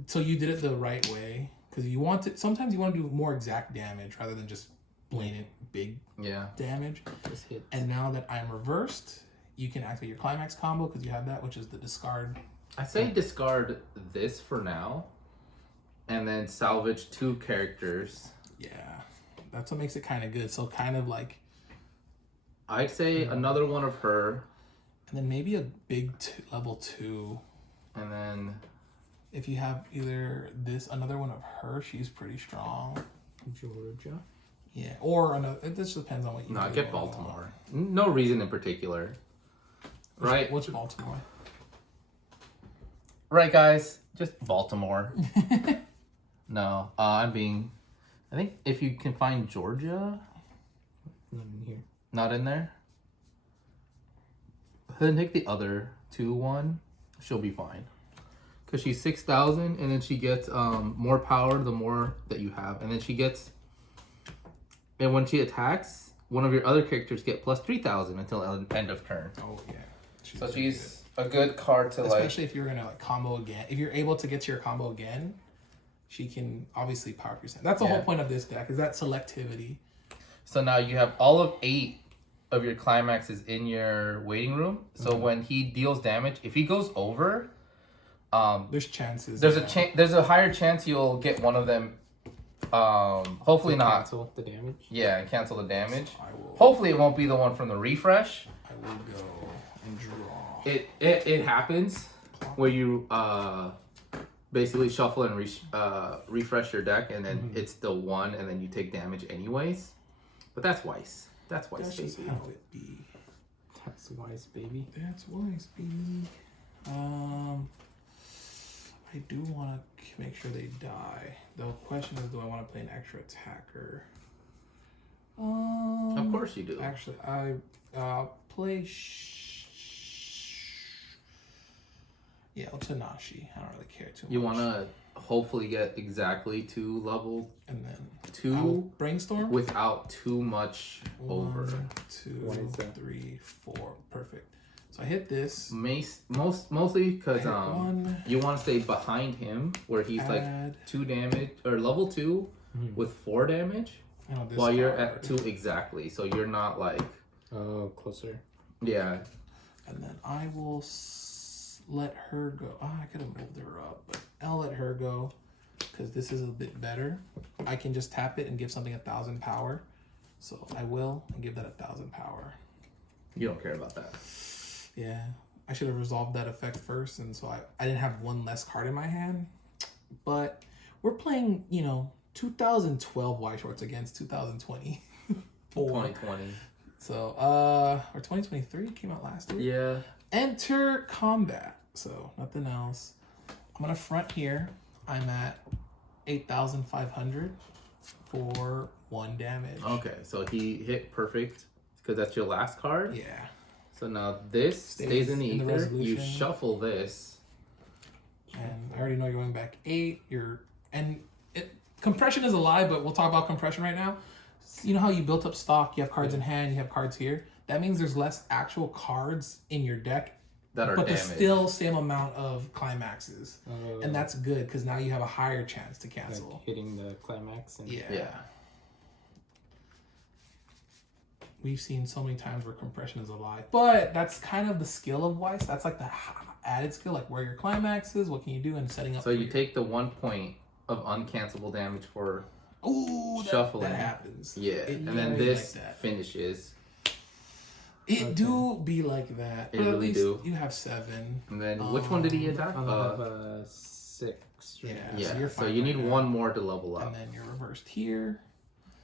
So you did it the right way because you want to. Sometimes you want to do more exact damage rather than just blatant big Yeah. damage. just hit. And now that I'm reversed, you can activate your climax combo because you have that, which is the discard. I say discard this for now, and then salvage 2 characters. Yeah, that's what makes it kind of good. So kind of like, I'd say another one of her, and then maybe a big level 2. and then If you have either another one of her, she's pretty strong. Georgia. Yeah, or another. It just depends on what you. no, do. get Baltimore. No reason in particular. Right? What's Baltimore? Right, guys? Just Baltimore. No, I think if you can find Georgia, Not in here. not in there, then take the other 2-1. She'll be fine. Because she's 6,000, and then she gets more power the more that you have. And then she gets, and when she attacks, one of your other characters get plus 3,000 until end of turn. Oh yeah. So pretty she's a good card to good. Especially if you're gonna like combo again. If you're able to get to your combo again, she can obviously power up your stand. That's the Yeah. whole point of this deck. Is that selectivity? So now you have all of 8 of your climaxes in your waiting room. So when he deals damage, if he goes over, There's chances. there's yeah. there's a higher chance you'll get one of them. Hopefully not. Cancel the damage. Yeah, and cancel the damage. I will. Hopefully it won't be the one from the refresh. I will go and draw. It happens where you basically shuffle and refresh your deck, and then it's the one, and then you take damage anyways. But that's Weiss. That's Weiss, That's just baby. how it be. That's wise, baby. That's wise, baby. I do want to make sure they die. The question is, do I want to play an extra attacker? Of course you do. Actually, I play yeah, Otanashi. I don't really care too much. You want to hopefully get exactly to level and then 2 I'll brainstorm without too much over. 1, 2, What is that? 3, 4. Perfect. So I hit this. Mostly because I hit 1. you want to stay behind him where he's like Add. 2 damage or level 2 with 4 damage Oh, this while you're card. at 2 exactly. So you're not like Oh, closer. yeah. And then I will let her go. Oh, I could have moved her up, but I'll let her go because this is a bit better. I can just tap it and give something 1,000 power. So I will and give that 1,000 power. You don't care about that. Yeah, I should have resolved that effect first, and so I didn't have one less card in my hand. But we're playing, 2012 Weiss Schwarz against 2020. 2020. So, or 2023 came out last year. Yeah. Enter combat. So nothing else. I'm gonna front here. I'm at 8,500 for 1 damage. Okay, so he hit perfect because that's your last card. Yeah. So now this stays in the in the ether. You resolution. shuffle this. And I already know you're going back 8. Compression is a lie, but we'll talk about compression right now. You know how you built up stock, you have cards in hand, you have cards here. That means there's less actual cards in your deck, That are but damaged. there's still same amount of climaxes. Oh, And that's good because now you have a higher chance to like cancel. hitting the climax. And Yeah. We've seen so many times where compression is a lie. But that's kind of the skill of Weiss. That's like the added skill, like where your climax is, what can you do, and setting up. So you take the 1 point of uncancelable damage for Ooh, shuffling. that happens. yeah, It and then be this like that. finishes. It do be like that. It But at really least do. you have 7. And then which one did he attack? I'll have a 6. Yeah. Yeah, So you're so fine you right need now. 1 more to level up. And then you're reversed here.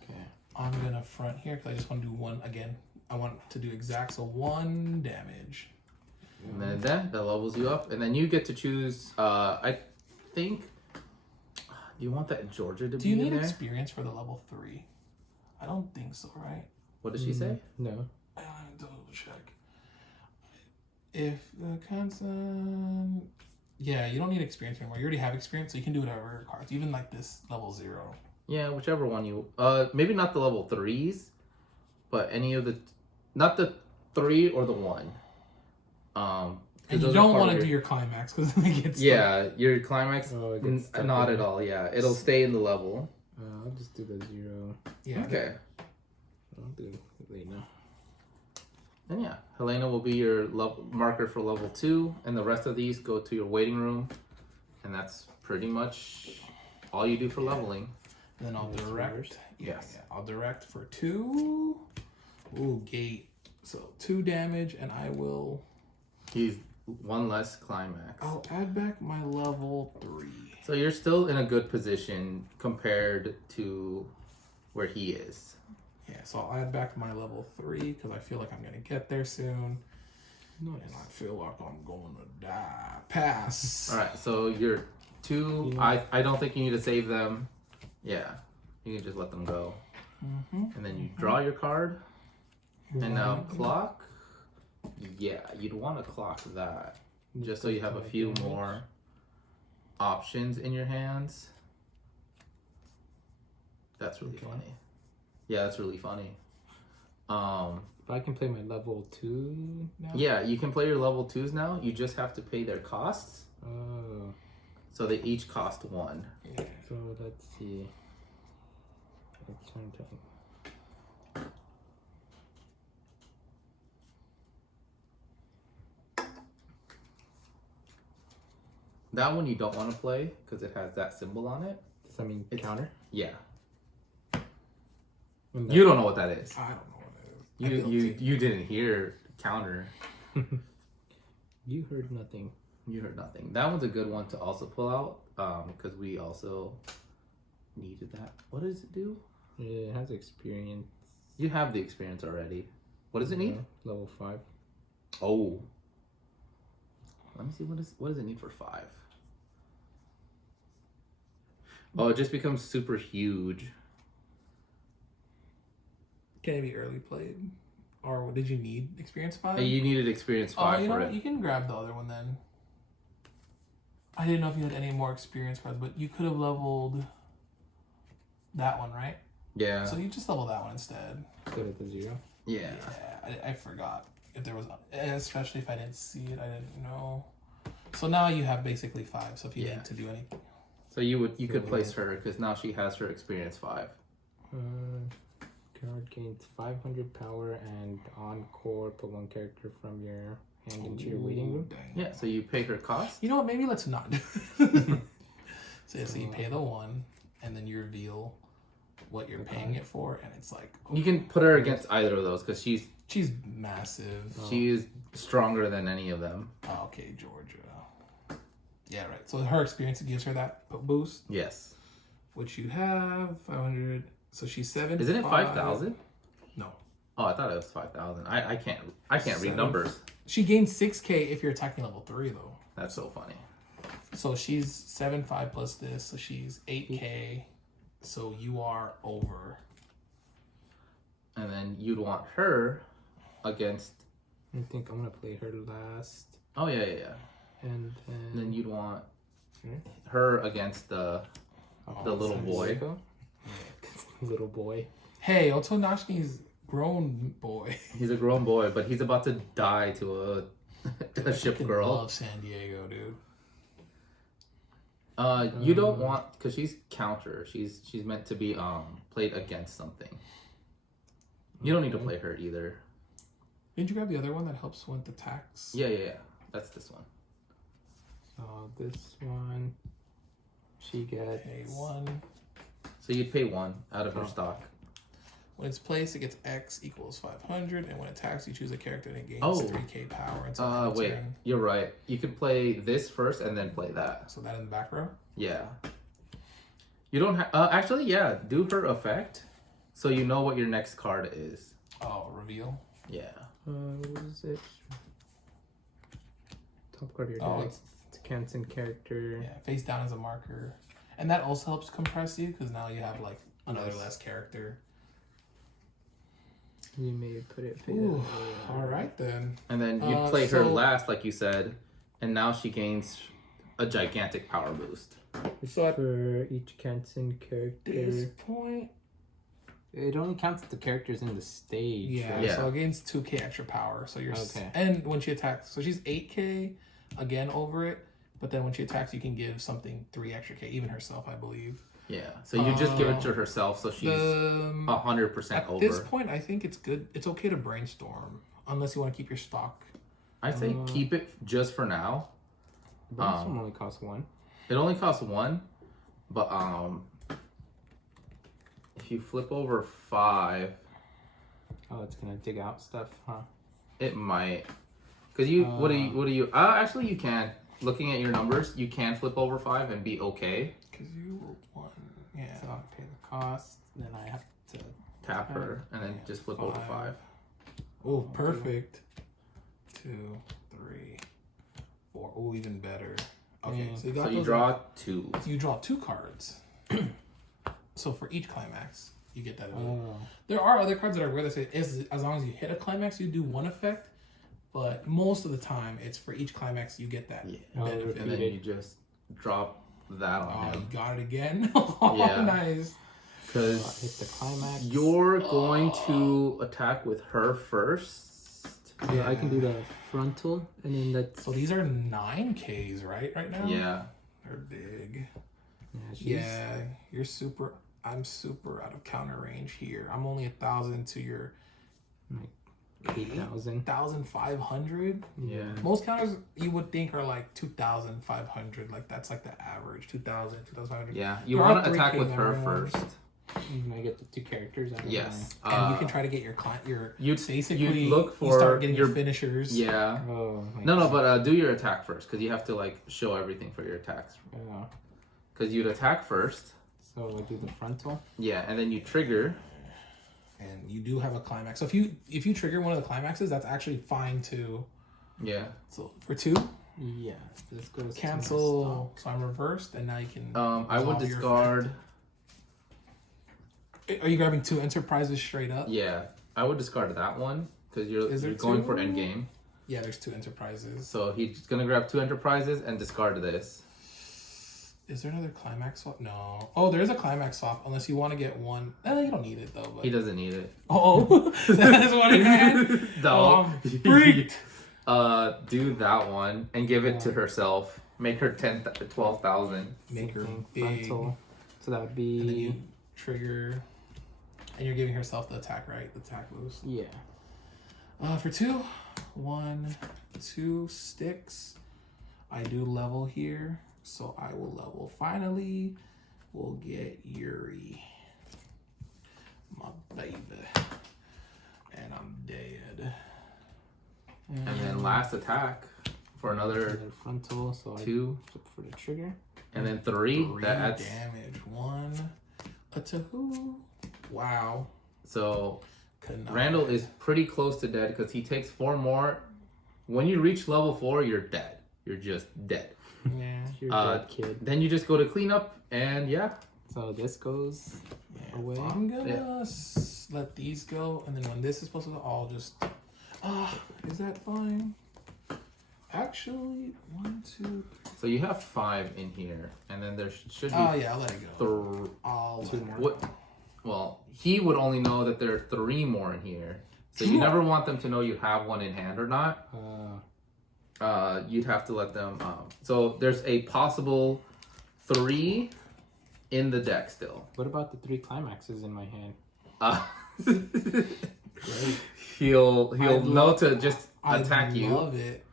Okay. I'm gonna front here because I just want to do 1 again. I want to do exact, so 1 damage. And then that levels you up. And then you get to choose, I think, do you want that Georgia to Do be you in need there? experience for the level 3? I don't think so, right? What did she say? No. I double check. If the constant, yeah, you don't need experience anymore. You already have experience, so you can do whatever cards, even like this level 0. Yeah, whichever one you, maybe not the level 3s, but any of the, not the 3 or the 1. 'Cause And you those are don't part want of to your- do your climax because then it gets Yeah, your climax, Oh, it gets stuck not in at it. all. Yeah, it'll stay in the level. I'll just do the 0. yeah. Okay. I'll do it later. And yeah, Helena will be your marker for level 2, and the rest of these go to your waiting room, and that's pretty much all you do for leveling. And then I'll That's direct. reversed? Yes. Yeah, I'll direct for 2. Ooh, gate. So 2 damage, and I will. He's 1 less climax. I'll add back my level 3. So you're still in a good position compared to where he is. Yeah, so I'll add back my level 3 because I feel like I'm gonna get there soon. Nice. And I feel like I'm going to die. Pass. All right, so you're 2. I don't think you need to save them. Yeah, you can just let them go. Mm-hmm. And then you draw your card. And now clock. Yeah, you'd want to clock that just so you have a few more options in your hands. That's really funny. Yeah, that's really funny. But I can play my level 2 now? Yeah, you can play your level 2s now. You just have to pay their costs. Oh. So they each cost 1. Yeah. So let's see. Turn. That one you don't want to play because it has that symbol on it. Does that mean It's- counter? Yeah. And You don't know what that is. I don't know what it is. I built it. You didn't hear counter. You heard nothing. You heard nothing. That one's a good one to also pull out because we also needed that. What does it do? It has experience. You have the experience already. What does it need? Level 5. Oh. Let me see. What does it need for 5? Oh, it just becomes super huge. Can it be early played? or did you need experience 5? You needed experience 5 you know for what? it. You can grab the other one then. I didn't know if you had any more experience cards, but you could have leveled that one, right? Yeah. So you just level that one instead. Go to the 0. Yeah. I forgot if there was, especially if I didn't see it, I didn't know. So now you have basically 5. So if you need to do anything, So you could place her because now she has her experience 5. Card gains 500 power and encore. Put 1 character from your hand into your waiting room. Dang. Yeah. So you pay her cost. You know what? Maybe let's not do it. So you pay the 1, and then you reveal what you're paying it for, and it's like You can put her against either of those because she's massive. she is stronger than any of them. Oh, okay, Georgia. Yeah, right. So her experience gives her that boost, Yes. which you have 500. So she's 7. Isn't it 5,000? No. Oh, I thought it was 5,000. I can't read numbers. She gains 6K if you're attacking level 3 though. That's so funny. So she's 7/5 plus this, so she's 8K. So you are over. And then you'd want her against. I think I'm gonna play her last, Oh yeah. and And then you'd want Hmm? her against the little San boy. Diego. Little boy. Hey, Otonashni's grown boy. He's a grown boy, but he's about to die to a ship I girl. love San Diego, dude. You don't want because she's counter. She's meant to be played against something. You don't need to play her either. Didn't you grab the other one that helps with the tax? Yeah. That's this one. So this one, she gets Pay 1. So you'd pay 1 out of her stock. When it's placed, it gets X equals 500, and when it attacks, you choose a character and it gains Oh. 3K power. Until Wait, turn. you're right. You could play this first and then play that. So that in the back row? Yeah. You don't have. Actually, yeah. Do her effect, so you know what your next card is. Oh, reveal. Yeah. what is it? Top card of your Oh, deck. It's a Kansen character. Yeah, face down as a marker. And that also helps compress you, because now you have, like, another less character. You may put it face Ooh, all right, then. And then you play her so- last, like you said, and now she gains a gigantic power boost. So at for each Kansen character. this point, It only counts the characters in the stage. yeah, right? Yeah. so it gains 2K extra power. So you're Okay. and when she attacks, so she's 8K again over it. But then when she attacks, you can give something 3 extra K, even herself, I believe. Yeah. So you just give it to herself, so she's 100% At over. this point, I think it's good. It's okay to brainstorm, unless you want to keep your stock. I say keep it just for now. This one only costs 1. It only costs 1, but if you flip over 5, Oh, it's gonna dig out stuff, huh? it might. Because you, what do you? Actually, you can. Looking at your numbers, you can flip over 5 and be okay. Because you were 1. Yeah. So I'll pay the cost, then I have to Tap her and then just flip over 5. Oh, perfect. 2, 3, 4. Oh, even better. Okay, so you got So you those draw 2. You draw 2 cards. So for each climax, you get that ability. Oh. There are other cards that are weird that say as long as you hit a climax, you do 1 effect. But most of the time, it's for each climax you get that benefit. And then you just drop that on Oh, you him. got it again. Oh, Yeah. nice. Because Hit the climax. you're going to attack with her first. Yeah, I can do the frontal, and then that's So these are 9Ks, right? Right now. Yeah. They're big. she's- Yeah, you're super. I'm super out of counter range here. I'm only 1,000 to your 8,000. 1,500. Yeah. Most counters you would think are like 2,500. Like that's like the average 2,000, 2,500. Yeah. You There want are to attack 3K with her rounds. first. And I get the 2 characters. I don't Yes. And you can try to get your client. Your You'd basically you'd look you start for getting your your finishers. Yeah. know. Oh. No, but do your attack first because you have to like show everything for your attacks. Yeah. Because you'd attack first. So I do the frontal. Yeah, and then you trigger. And you do have a climax. So if you trigger one of the climaxes, that's actually fine too. Yeah. So for 2, Yeah. This goes to cancel. So I'm reversed, and now you can. I would resolve your discard. effect. Are you grabbing 2 enterprises straight up? Yeah, I would discard that one because Is you're there going two? for endgame. Yeah, there's 2 enterprises. So he's gonna grab 2 enterprises and discard this. Is there another climax swap? No. Oh, there is a climax swap, unless you want to get one. You don't need it though. But... He doesn't need it. Oh, that's what I had. No. Oh, I'm freaked. Do that one and give it to herself. Make her 12,000. Make her Something big. frontal. So that would And then you be trigger, and you're giving herself the attack, right? The attack boost. yeah. For 2, 1, 2 sticks. I do level here, so I will level. Finally, we'll get Yuri, my baby, and I'm dead. And then last attack for another Frontal. So 2. I flip for the trigger. And then 3. 3 That adds. damage. 1, a 2. Wow. So Could not. Randall is pretty close to dead because he takes 4 more. When you reach level 4, you're dead. You're just dead. Yeah. You're dead, kid. Then you just go to cleanup, and yeah. So this goes Yeah, away. I'm gonna let these go, and then when this is supposed to go, I'll just. Is that fine? Actually, 1, 2. So you have 5 in here, and then there should be. Oh yeah, I'll let it go. I'll let 2 it more. What? Well, he would only know that there are 3 more in here. So you never want them to know you have one in hand or not. You'd have to let them. So there's a possible 3 in the deck still. What about the 3 climaxes in my hand? He'll know to just I attack you love it.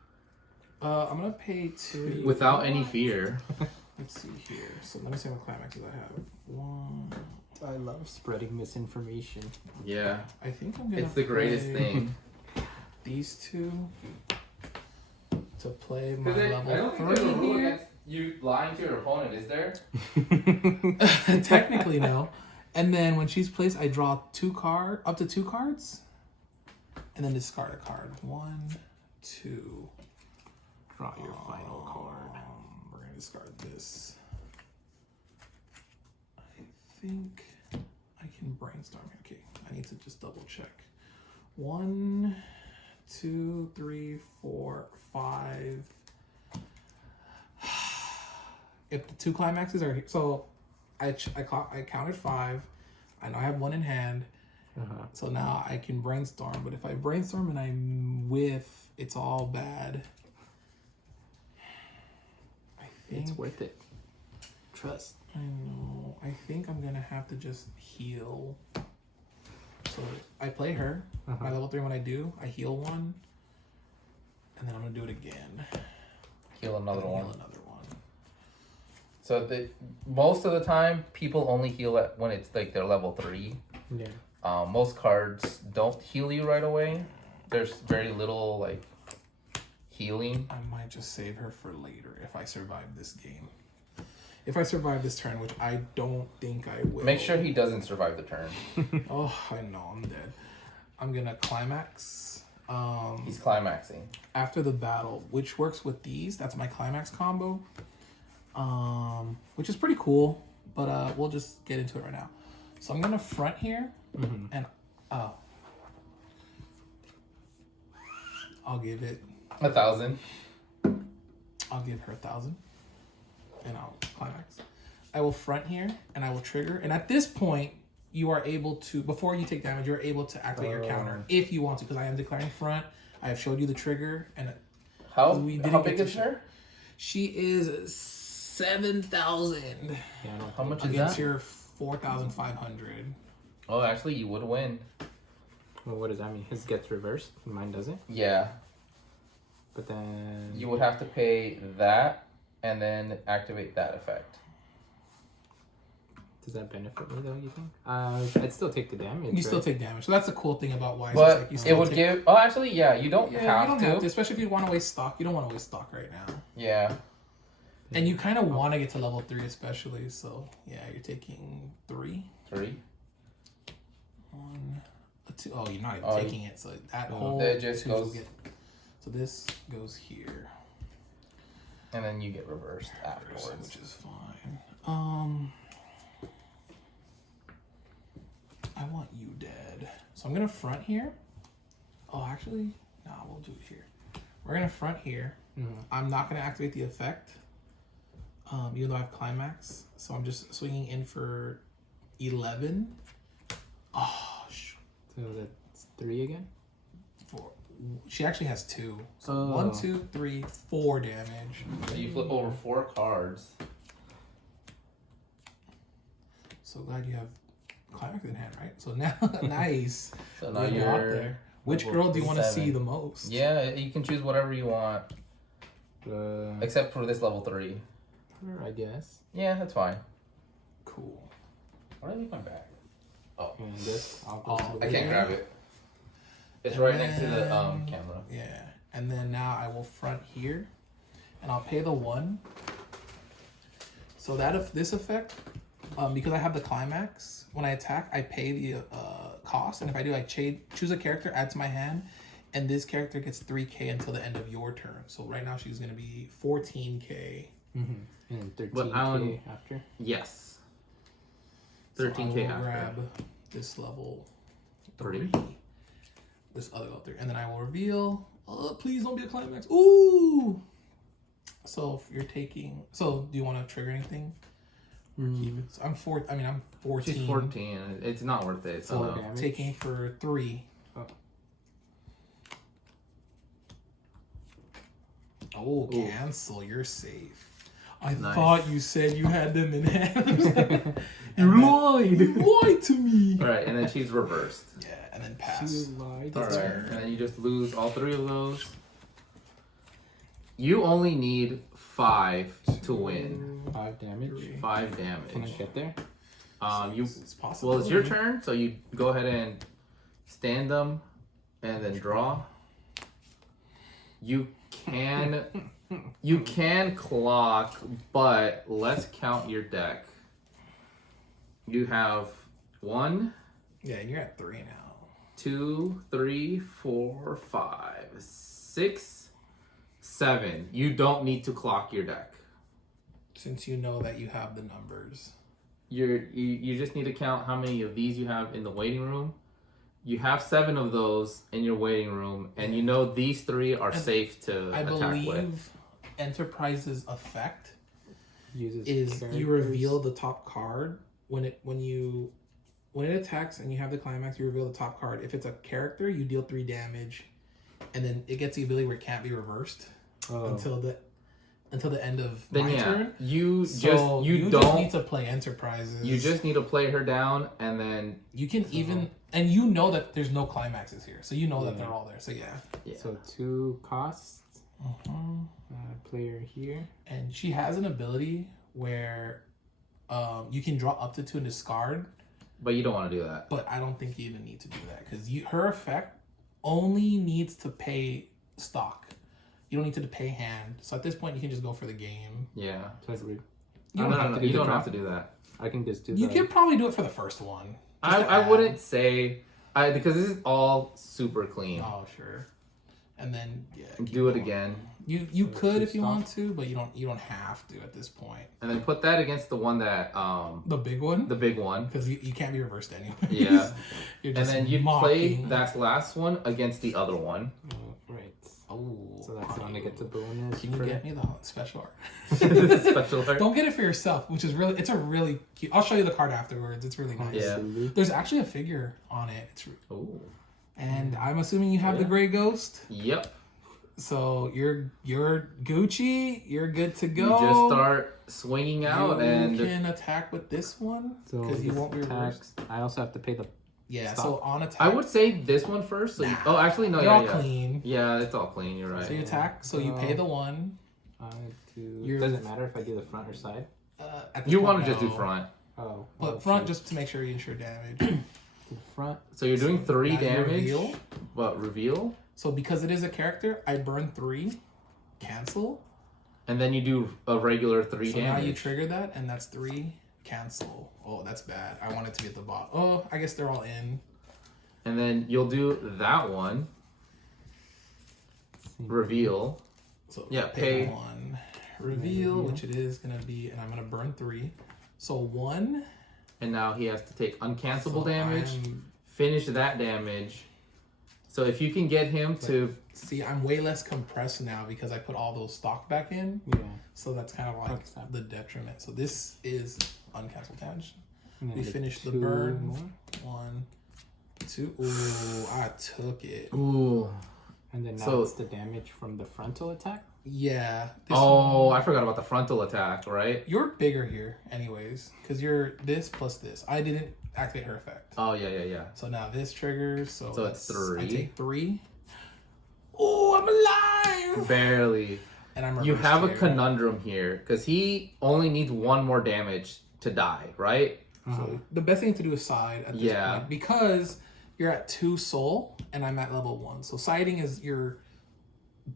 I'm gonna pay 2 without any fear. Let's see here. So let me see what climaxes I have. 1. I love spreading misinformation. Yeah, I think I'm gonna. it's the greatest play thing. These 2 to play my level 3 here. You lying to your opponent, is there? Technically, no. And then when she's placed, I draw up to 2 cards, and then discard a card. 1, 2. Draw your final card. We're gonna discard this. I think I can brainstorm. Okay, I need to just double check. 1, 2, 3, 4, 5. If the 2 climaxes are here, so I counted 5. I know I have 1 in hand, so now I can brainstorm. But if I brainstorm and I whiff, it's all bad. I think It's worth it. Trust. I know. I think I'm gonna have to just heal. So I play her. My level 3. When I do, I heal 1, and then I'm gonna do it again. Heal another Heal one. another one. So most of the time, people only heal when it's like their level 3. Yeah. Most cards don't heal you right away. There's very little like healing. I might just save her for later if I survive this game. If I survive this turn, which I don't think I will. Make sure he doesn't survive the turn. Oh, I know, I'm dead. I'm gonna climax. He's climaxing. After the battle, which works with these. That's my climax combo. Which is pretty cool, but we'll just get into it right now. So I'm gonna front here, and I'll give it. 1,000. I'll give her 1,000, and I'll climax. I will front here, and I will trigger. And at this point, you are able to, before you take damage, you're able to activate your counter if you want to, because I am declaring front. I have showed you the trigger, and How we didn't how get big to is show- her? she is 7,000 Yeah, I don't How much is against that? your 4,500. Oh, actually, you would win. Well, what does that mean? His gets reversed. Mine doesn't. Yeah, But then you would have to pay that and then activate that effect. does that benefit me though? You think? I'd still take the damage. You still right? take damage, so that's the cool thing about Weiss. But like you it still would take, give. Oh, actually, yeah. You don't Yeah, have you don't to. have to, especially if you want to waste stock. You don't want to waste stock right now, Yeah. and you kind of want to get to level 3, especially. So yeah, you're taking 3. 3. 1, a 2. Oh, you're not even Oh, taking it. So that whole That just 2 goes- so this goes here, And then you get reversed afterwards. which is fine. I want you dead. So I'm gonna front here. Oh, actually, no, we'll do it here. We're gonna front here. Mm-hmm. I'm not gonna activate the effect, even though I have climax. So I'm just swinging in for 11. Oh, So that's 3 again. 4. She actually has 2. So Oh. 1, 2, 3, 4 damage. So you flip over 4 cards. So glad you have climax in hand, right? So now, nice. So now Good job you're there. Which level girl do you want to 7. see the most? Yeah, you can choose whatever you want, except for this level 3. I guess. Yeah, that's fine. Cool. Why did I leave my bag? And this, I'll go Oh, to the I can't Yeah. grab it. It's And right next to the then- camera. Yeah. And then now I will front here, and I'll pay the 1. So that if this effect, because I have the climax, when I attack, I pay the cost, and if I do, I choose a character, add to my hand, and this character gets 3k until the end of your turn. So right now she's gonna be 14k. Mm-hmm. And then 13k But after. Yes. So 13k I will after. grab this level 3. this other level 3, and then I will reveal. Please don't be a climax. Ooh. So if you're taking, so do you want to trigger anything? Keep it. So I'm 14. She's 14. It's not worth it. So So no. damage. taking for 3. Oh, Ooh. cancel. You're safe. I Nice. thought you said you had them in hand. You lied to me. All right, and then she's reversed. Yeah, and then pass. You lied. All right, turn. and then you just lose all 3 of those. You only need 5 to win. 5 damage. 5 Can I damage. get there? You It's possible. well, it's your turn, so you go ahead and stand them, and then draw. You can clock, but let's count your deck. You have 1, Yeah, and you're at 3 now. 2, 3, 4, 5, 6, 7. You don't need to clock your deck. Since you know that you have the numbers. You just need to count how many of these you have in the waiting room. You have 7 of those in your waiting room, and you know these 3 are And safe to I attack believe with. Enterprise's effect Uses is you characters. reveal the top card when it attacks and you have the climax. You reveal the top card. If it's a character, you deal 3 damage, and then it gets the ability where it can't be reversed Oh. until the end of Then my yeah, turn. you So just you don't. just need to play Enterprises. You just need to play her down, and then you can even and you know that there's no climaxes here, so you know that Yeah. they're all there. So yeah. So 2 costs. Uh-huh. Player here. And she has an ability where you can draw up to 2 and discard, but you don't want to do that. but I don't think you even need to do that because her effect only needs to pay stock. You don't need to pay hand. So at this point, you can just go for the game. Yeah. So I'd You No, don't no, have no, to you do don't the have drop. to do that. I can just do You the... can probably do it for the first one. Just to I add. wouldn't say because this is all super clean. Oh sure. And then keep Do it going. again, You could if you stop. want to, but you don't have to at this point. and then put that against the one that The big one, the big one. because you can't be reversed anyway. Yeah. You're And just then you play mocking. that last one against the other one. Right. Oh, So that's the one that gets a bonus. Can you for- get me the special art? Special art. Don't get it for yourself, which is it's a really cute. I'll show you the card afterwards. It's really nice. Yeah. There's actually a figure on it. Ooh. And I'm assuming you have the Yeah. gray ghost. Yep. So you're Gucci. You're good to go. You just start swinging out, you and can attack with this one So because you this won't be reversed. attacks. I also have to pay the... Yeah. Stop. So on attack, I would say this one first. So you, oh, actually, no, they're yeah, all yeah. clean. Yeah, it's all clean. You're right. So you attack. So you pay the one. You're- Does it matter if I do the front or side? At this You point, want to just do no. front. Oh. But front just to make sure you ensure damage. To the front. So you're doing 3 now you damage, reveal. but reveal, So because it is a character, I burn 3, cancel. and then you do a regular 3 So damage. now you trigger that, and that's 3, cancel. Oh, that's bad. I want it to be at the bottom. Oh, I guess they're all in. And then you'll do that one, reveal. So Yeah, pay. 1, reveal, which it is gonna be, and I'm gonna burn 3. So 1. And now he has to take uncancelable So damage, I'm- finish that damage, So if you can get him to See, I'm way less compressed now because I put all those stock back in. Yeah. So that's kind of like What's that? the detriment. So this is uncanceled damage. And then We the finished the 2 burn. more. 1, 2. Ooh, I took it. ooh. And then now So- it's the damage from the frontal attack. Yeah. Oh, I forgot about the frontal attack, right? You're bigger here, anyways, because you're this plus this. I didn't activate her effect. Oh yeah. So now this triggers. So it's 3. I take 3. Oh, I'm alive! Barely. And I'm You reversed have a here. conundrum here because he only needs 1 more damage to die, right? So the best thing to do is side at this Yeah. point because you're at 2 soul and I'm at level 1. So siding is your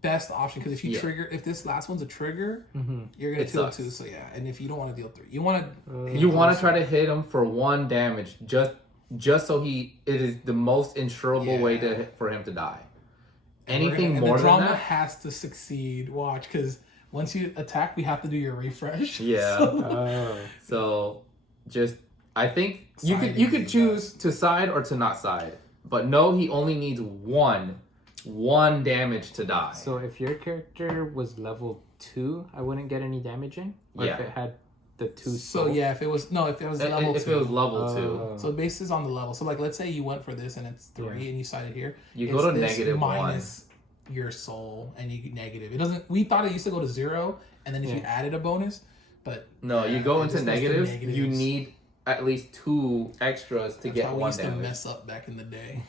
best option because if you Yeah. trigger, if this last one's a trigger, Mm-hmm. you're gonna It deal sucks. 2. So yeah, and if you don't want to deal 3, you want to You want to try to hit him for 1 damage just so it is the most insurable way for him to die. Anything more the than drama that? has to succeed. Watch, because once you attack, we have to do your refresh. Yeah. So- Oh. So just I think you Siding could is choose to side or to not side. But no, he only needs one damage to die. So if your character was level 2, I wouldn't get any damage in. Or Yeah. if it had the 2 So soul? yeah, if it was level if 2. it was level 2, Oh. So basis on the level. So like, let's say you went for this and it's 3, Yeah. and you sided here. you It's go to this -1. minus your soul, and you get negative. It doesn't. We thought it used to go to 0, and then if you Yeah. added a bonus, but No, you yeah, go it into just goes to negatives. You negatives. need at least 2 extras to That's get how we 1 used to damage. mess up back in the day.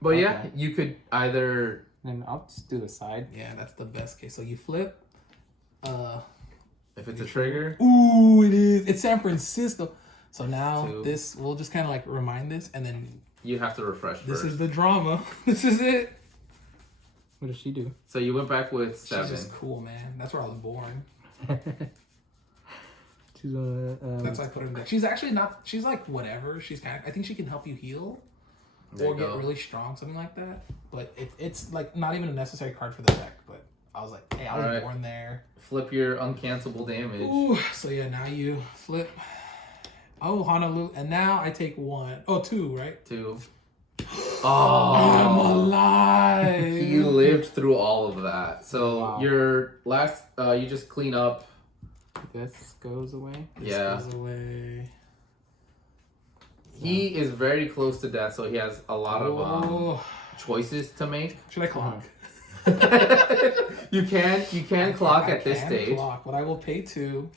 But yeah, Okay. you could either Then I'll just do the side. Yeah, that's the best case. So you flip. if it's a trigger. Ooh, it is. It's San Francisco. So now 2. this, we'll just kind of like remind this, and then You have to refresh this first. is the drama. This is it. What does she do? So you went back with She's 7. just cool, man. That's where I was born. She's gonna. That's why I put her in there. She's actually not. She's like whatever. She's kind of. I think she can help you heal There or you get go. really strong, something like that. But it's like not even a necessary card for the deck. But I was like, hey, I was Alright. born there. Flip your uncancelable damage. Ooh. So yeah, now you flip. Oh, Honolulu, and now I take 1. Oh, 2, right? 2. I'm Oh, alive. he lived through all of that. So Wow. your last, you just clean up. This goes away. This Yeah. goes away. He is very close to death, so he has a lot of Oh, choices to make. should I clock? you can clock I at this can stage. Clock, but I will pay 2,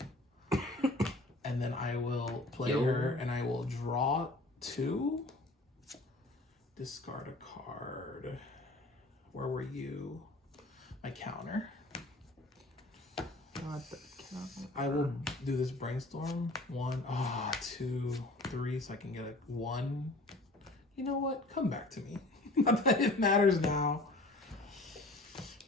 and then I will play Yo. her, and I will draw 2. Discard a card. Where were you? My counter. What the count? I will do this brainstorm. 1, 2, 3, so I can get a 1. You know what? Come back to me. Not that it matters now.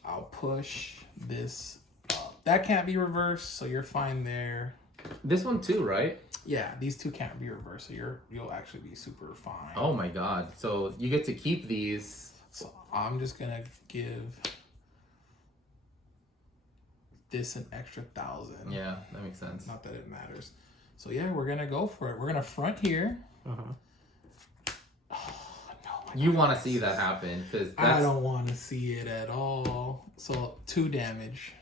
I'll push this up. That can't be reversed, so you're fine there. This one too, right? Yeah, these 2 can't be reversed, so you'll actually be super fine. Oh my god. So you get to keep these. So I'm just gonna give this an extra 1,000. Yeah, that makes sense. Not that it matters. So yeah, we're gonna go for it. We're gonna front here. Uh-huh. Oh no! You want to see that happen because I that's don't want to see it at all. So 2 damage.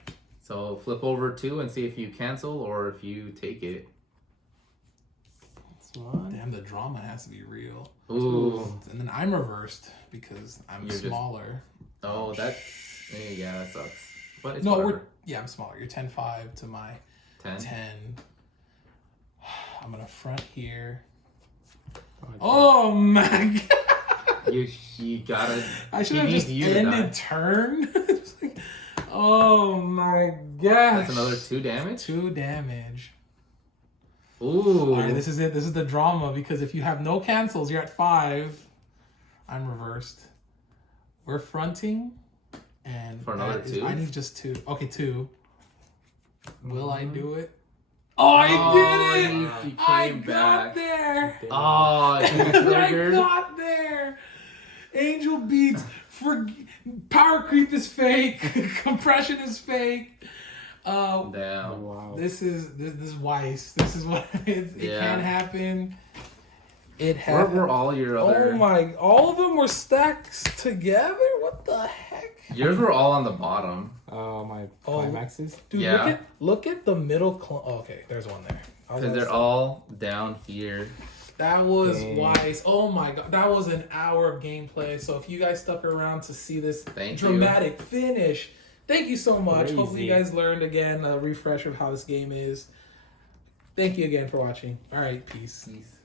so. Flip over 2 and see if you cancel or if you take it. That's 1. Damn, the drama has to be real. Ooh. And then I'm reversed because I'm You're just- smaller. Oh, that's yeah, that sucks. But it's No, whatever. I'm smaller. You're 10-5 to my 10. 10. I'm gonna front here. Okay. Oh my god! You gotta. I should he have needs just you to die. ended turn. Just like, oh my gosh! That's another 2 damage. 2 damage. Ooh. All right, this is it. This is the drama because if you have no cancels, you're at 5. I'm reversed. We're fronting, and For another that is- 2? I need just 2. Okay, 2. Will I do it? Oh, I did it! He I came got back. there. Oh, he I triggered. got there. Angel beats. Power creep is fake. Compression is fake. Damn. Wow. This is Weiss. This is what it Yeah. can't happen. It Where had. were all your other? Oh my! All of them were stacked together. What the heck? Yours were all on the bottom. My Oh, climaxes. Dude, Yeah. look at the middle. Oh, okay, there's one there. Because they're all down here. That was Dang. Weiss. Oh my god, that was an hour of gameplay. So if you guys stuck around to see this Thank you. dramatic finish, thank you so much. Crazy. Hopefully you guys learned again a refresh of how this game is. Thank you again for watching. All right, peace. Peace.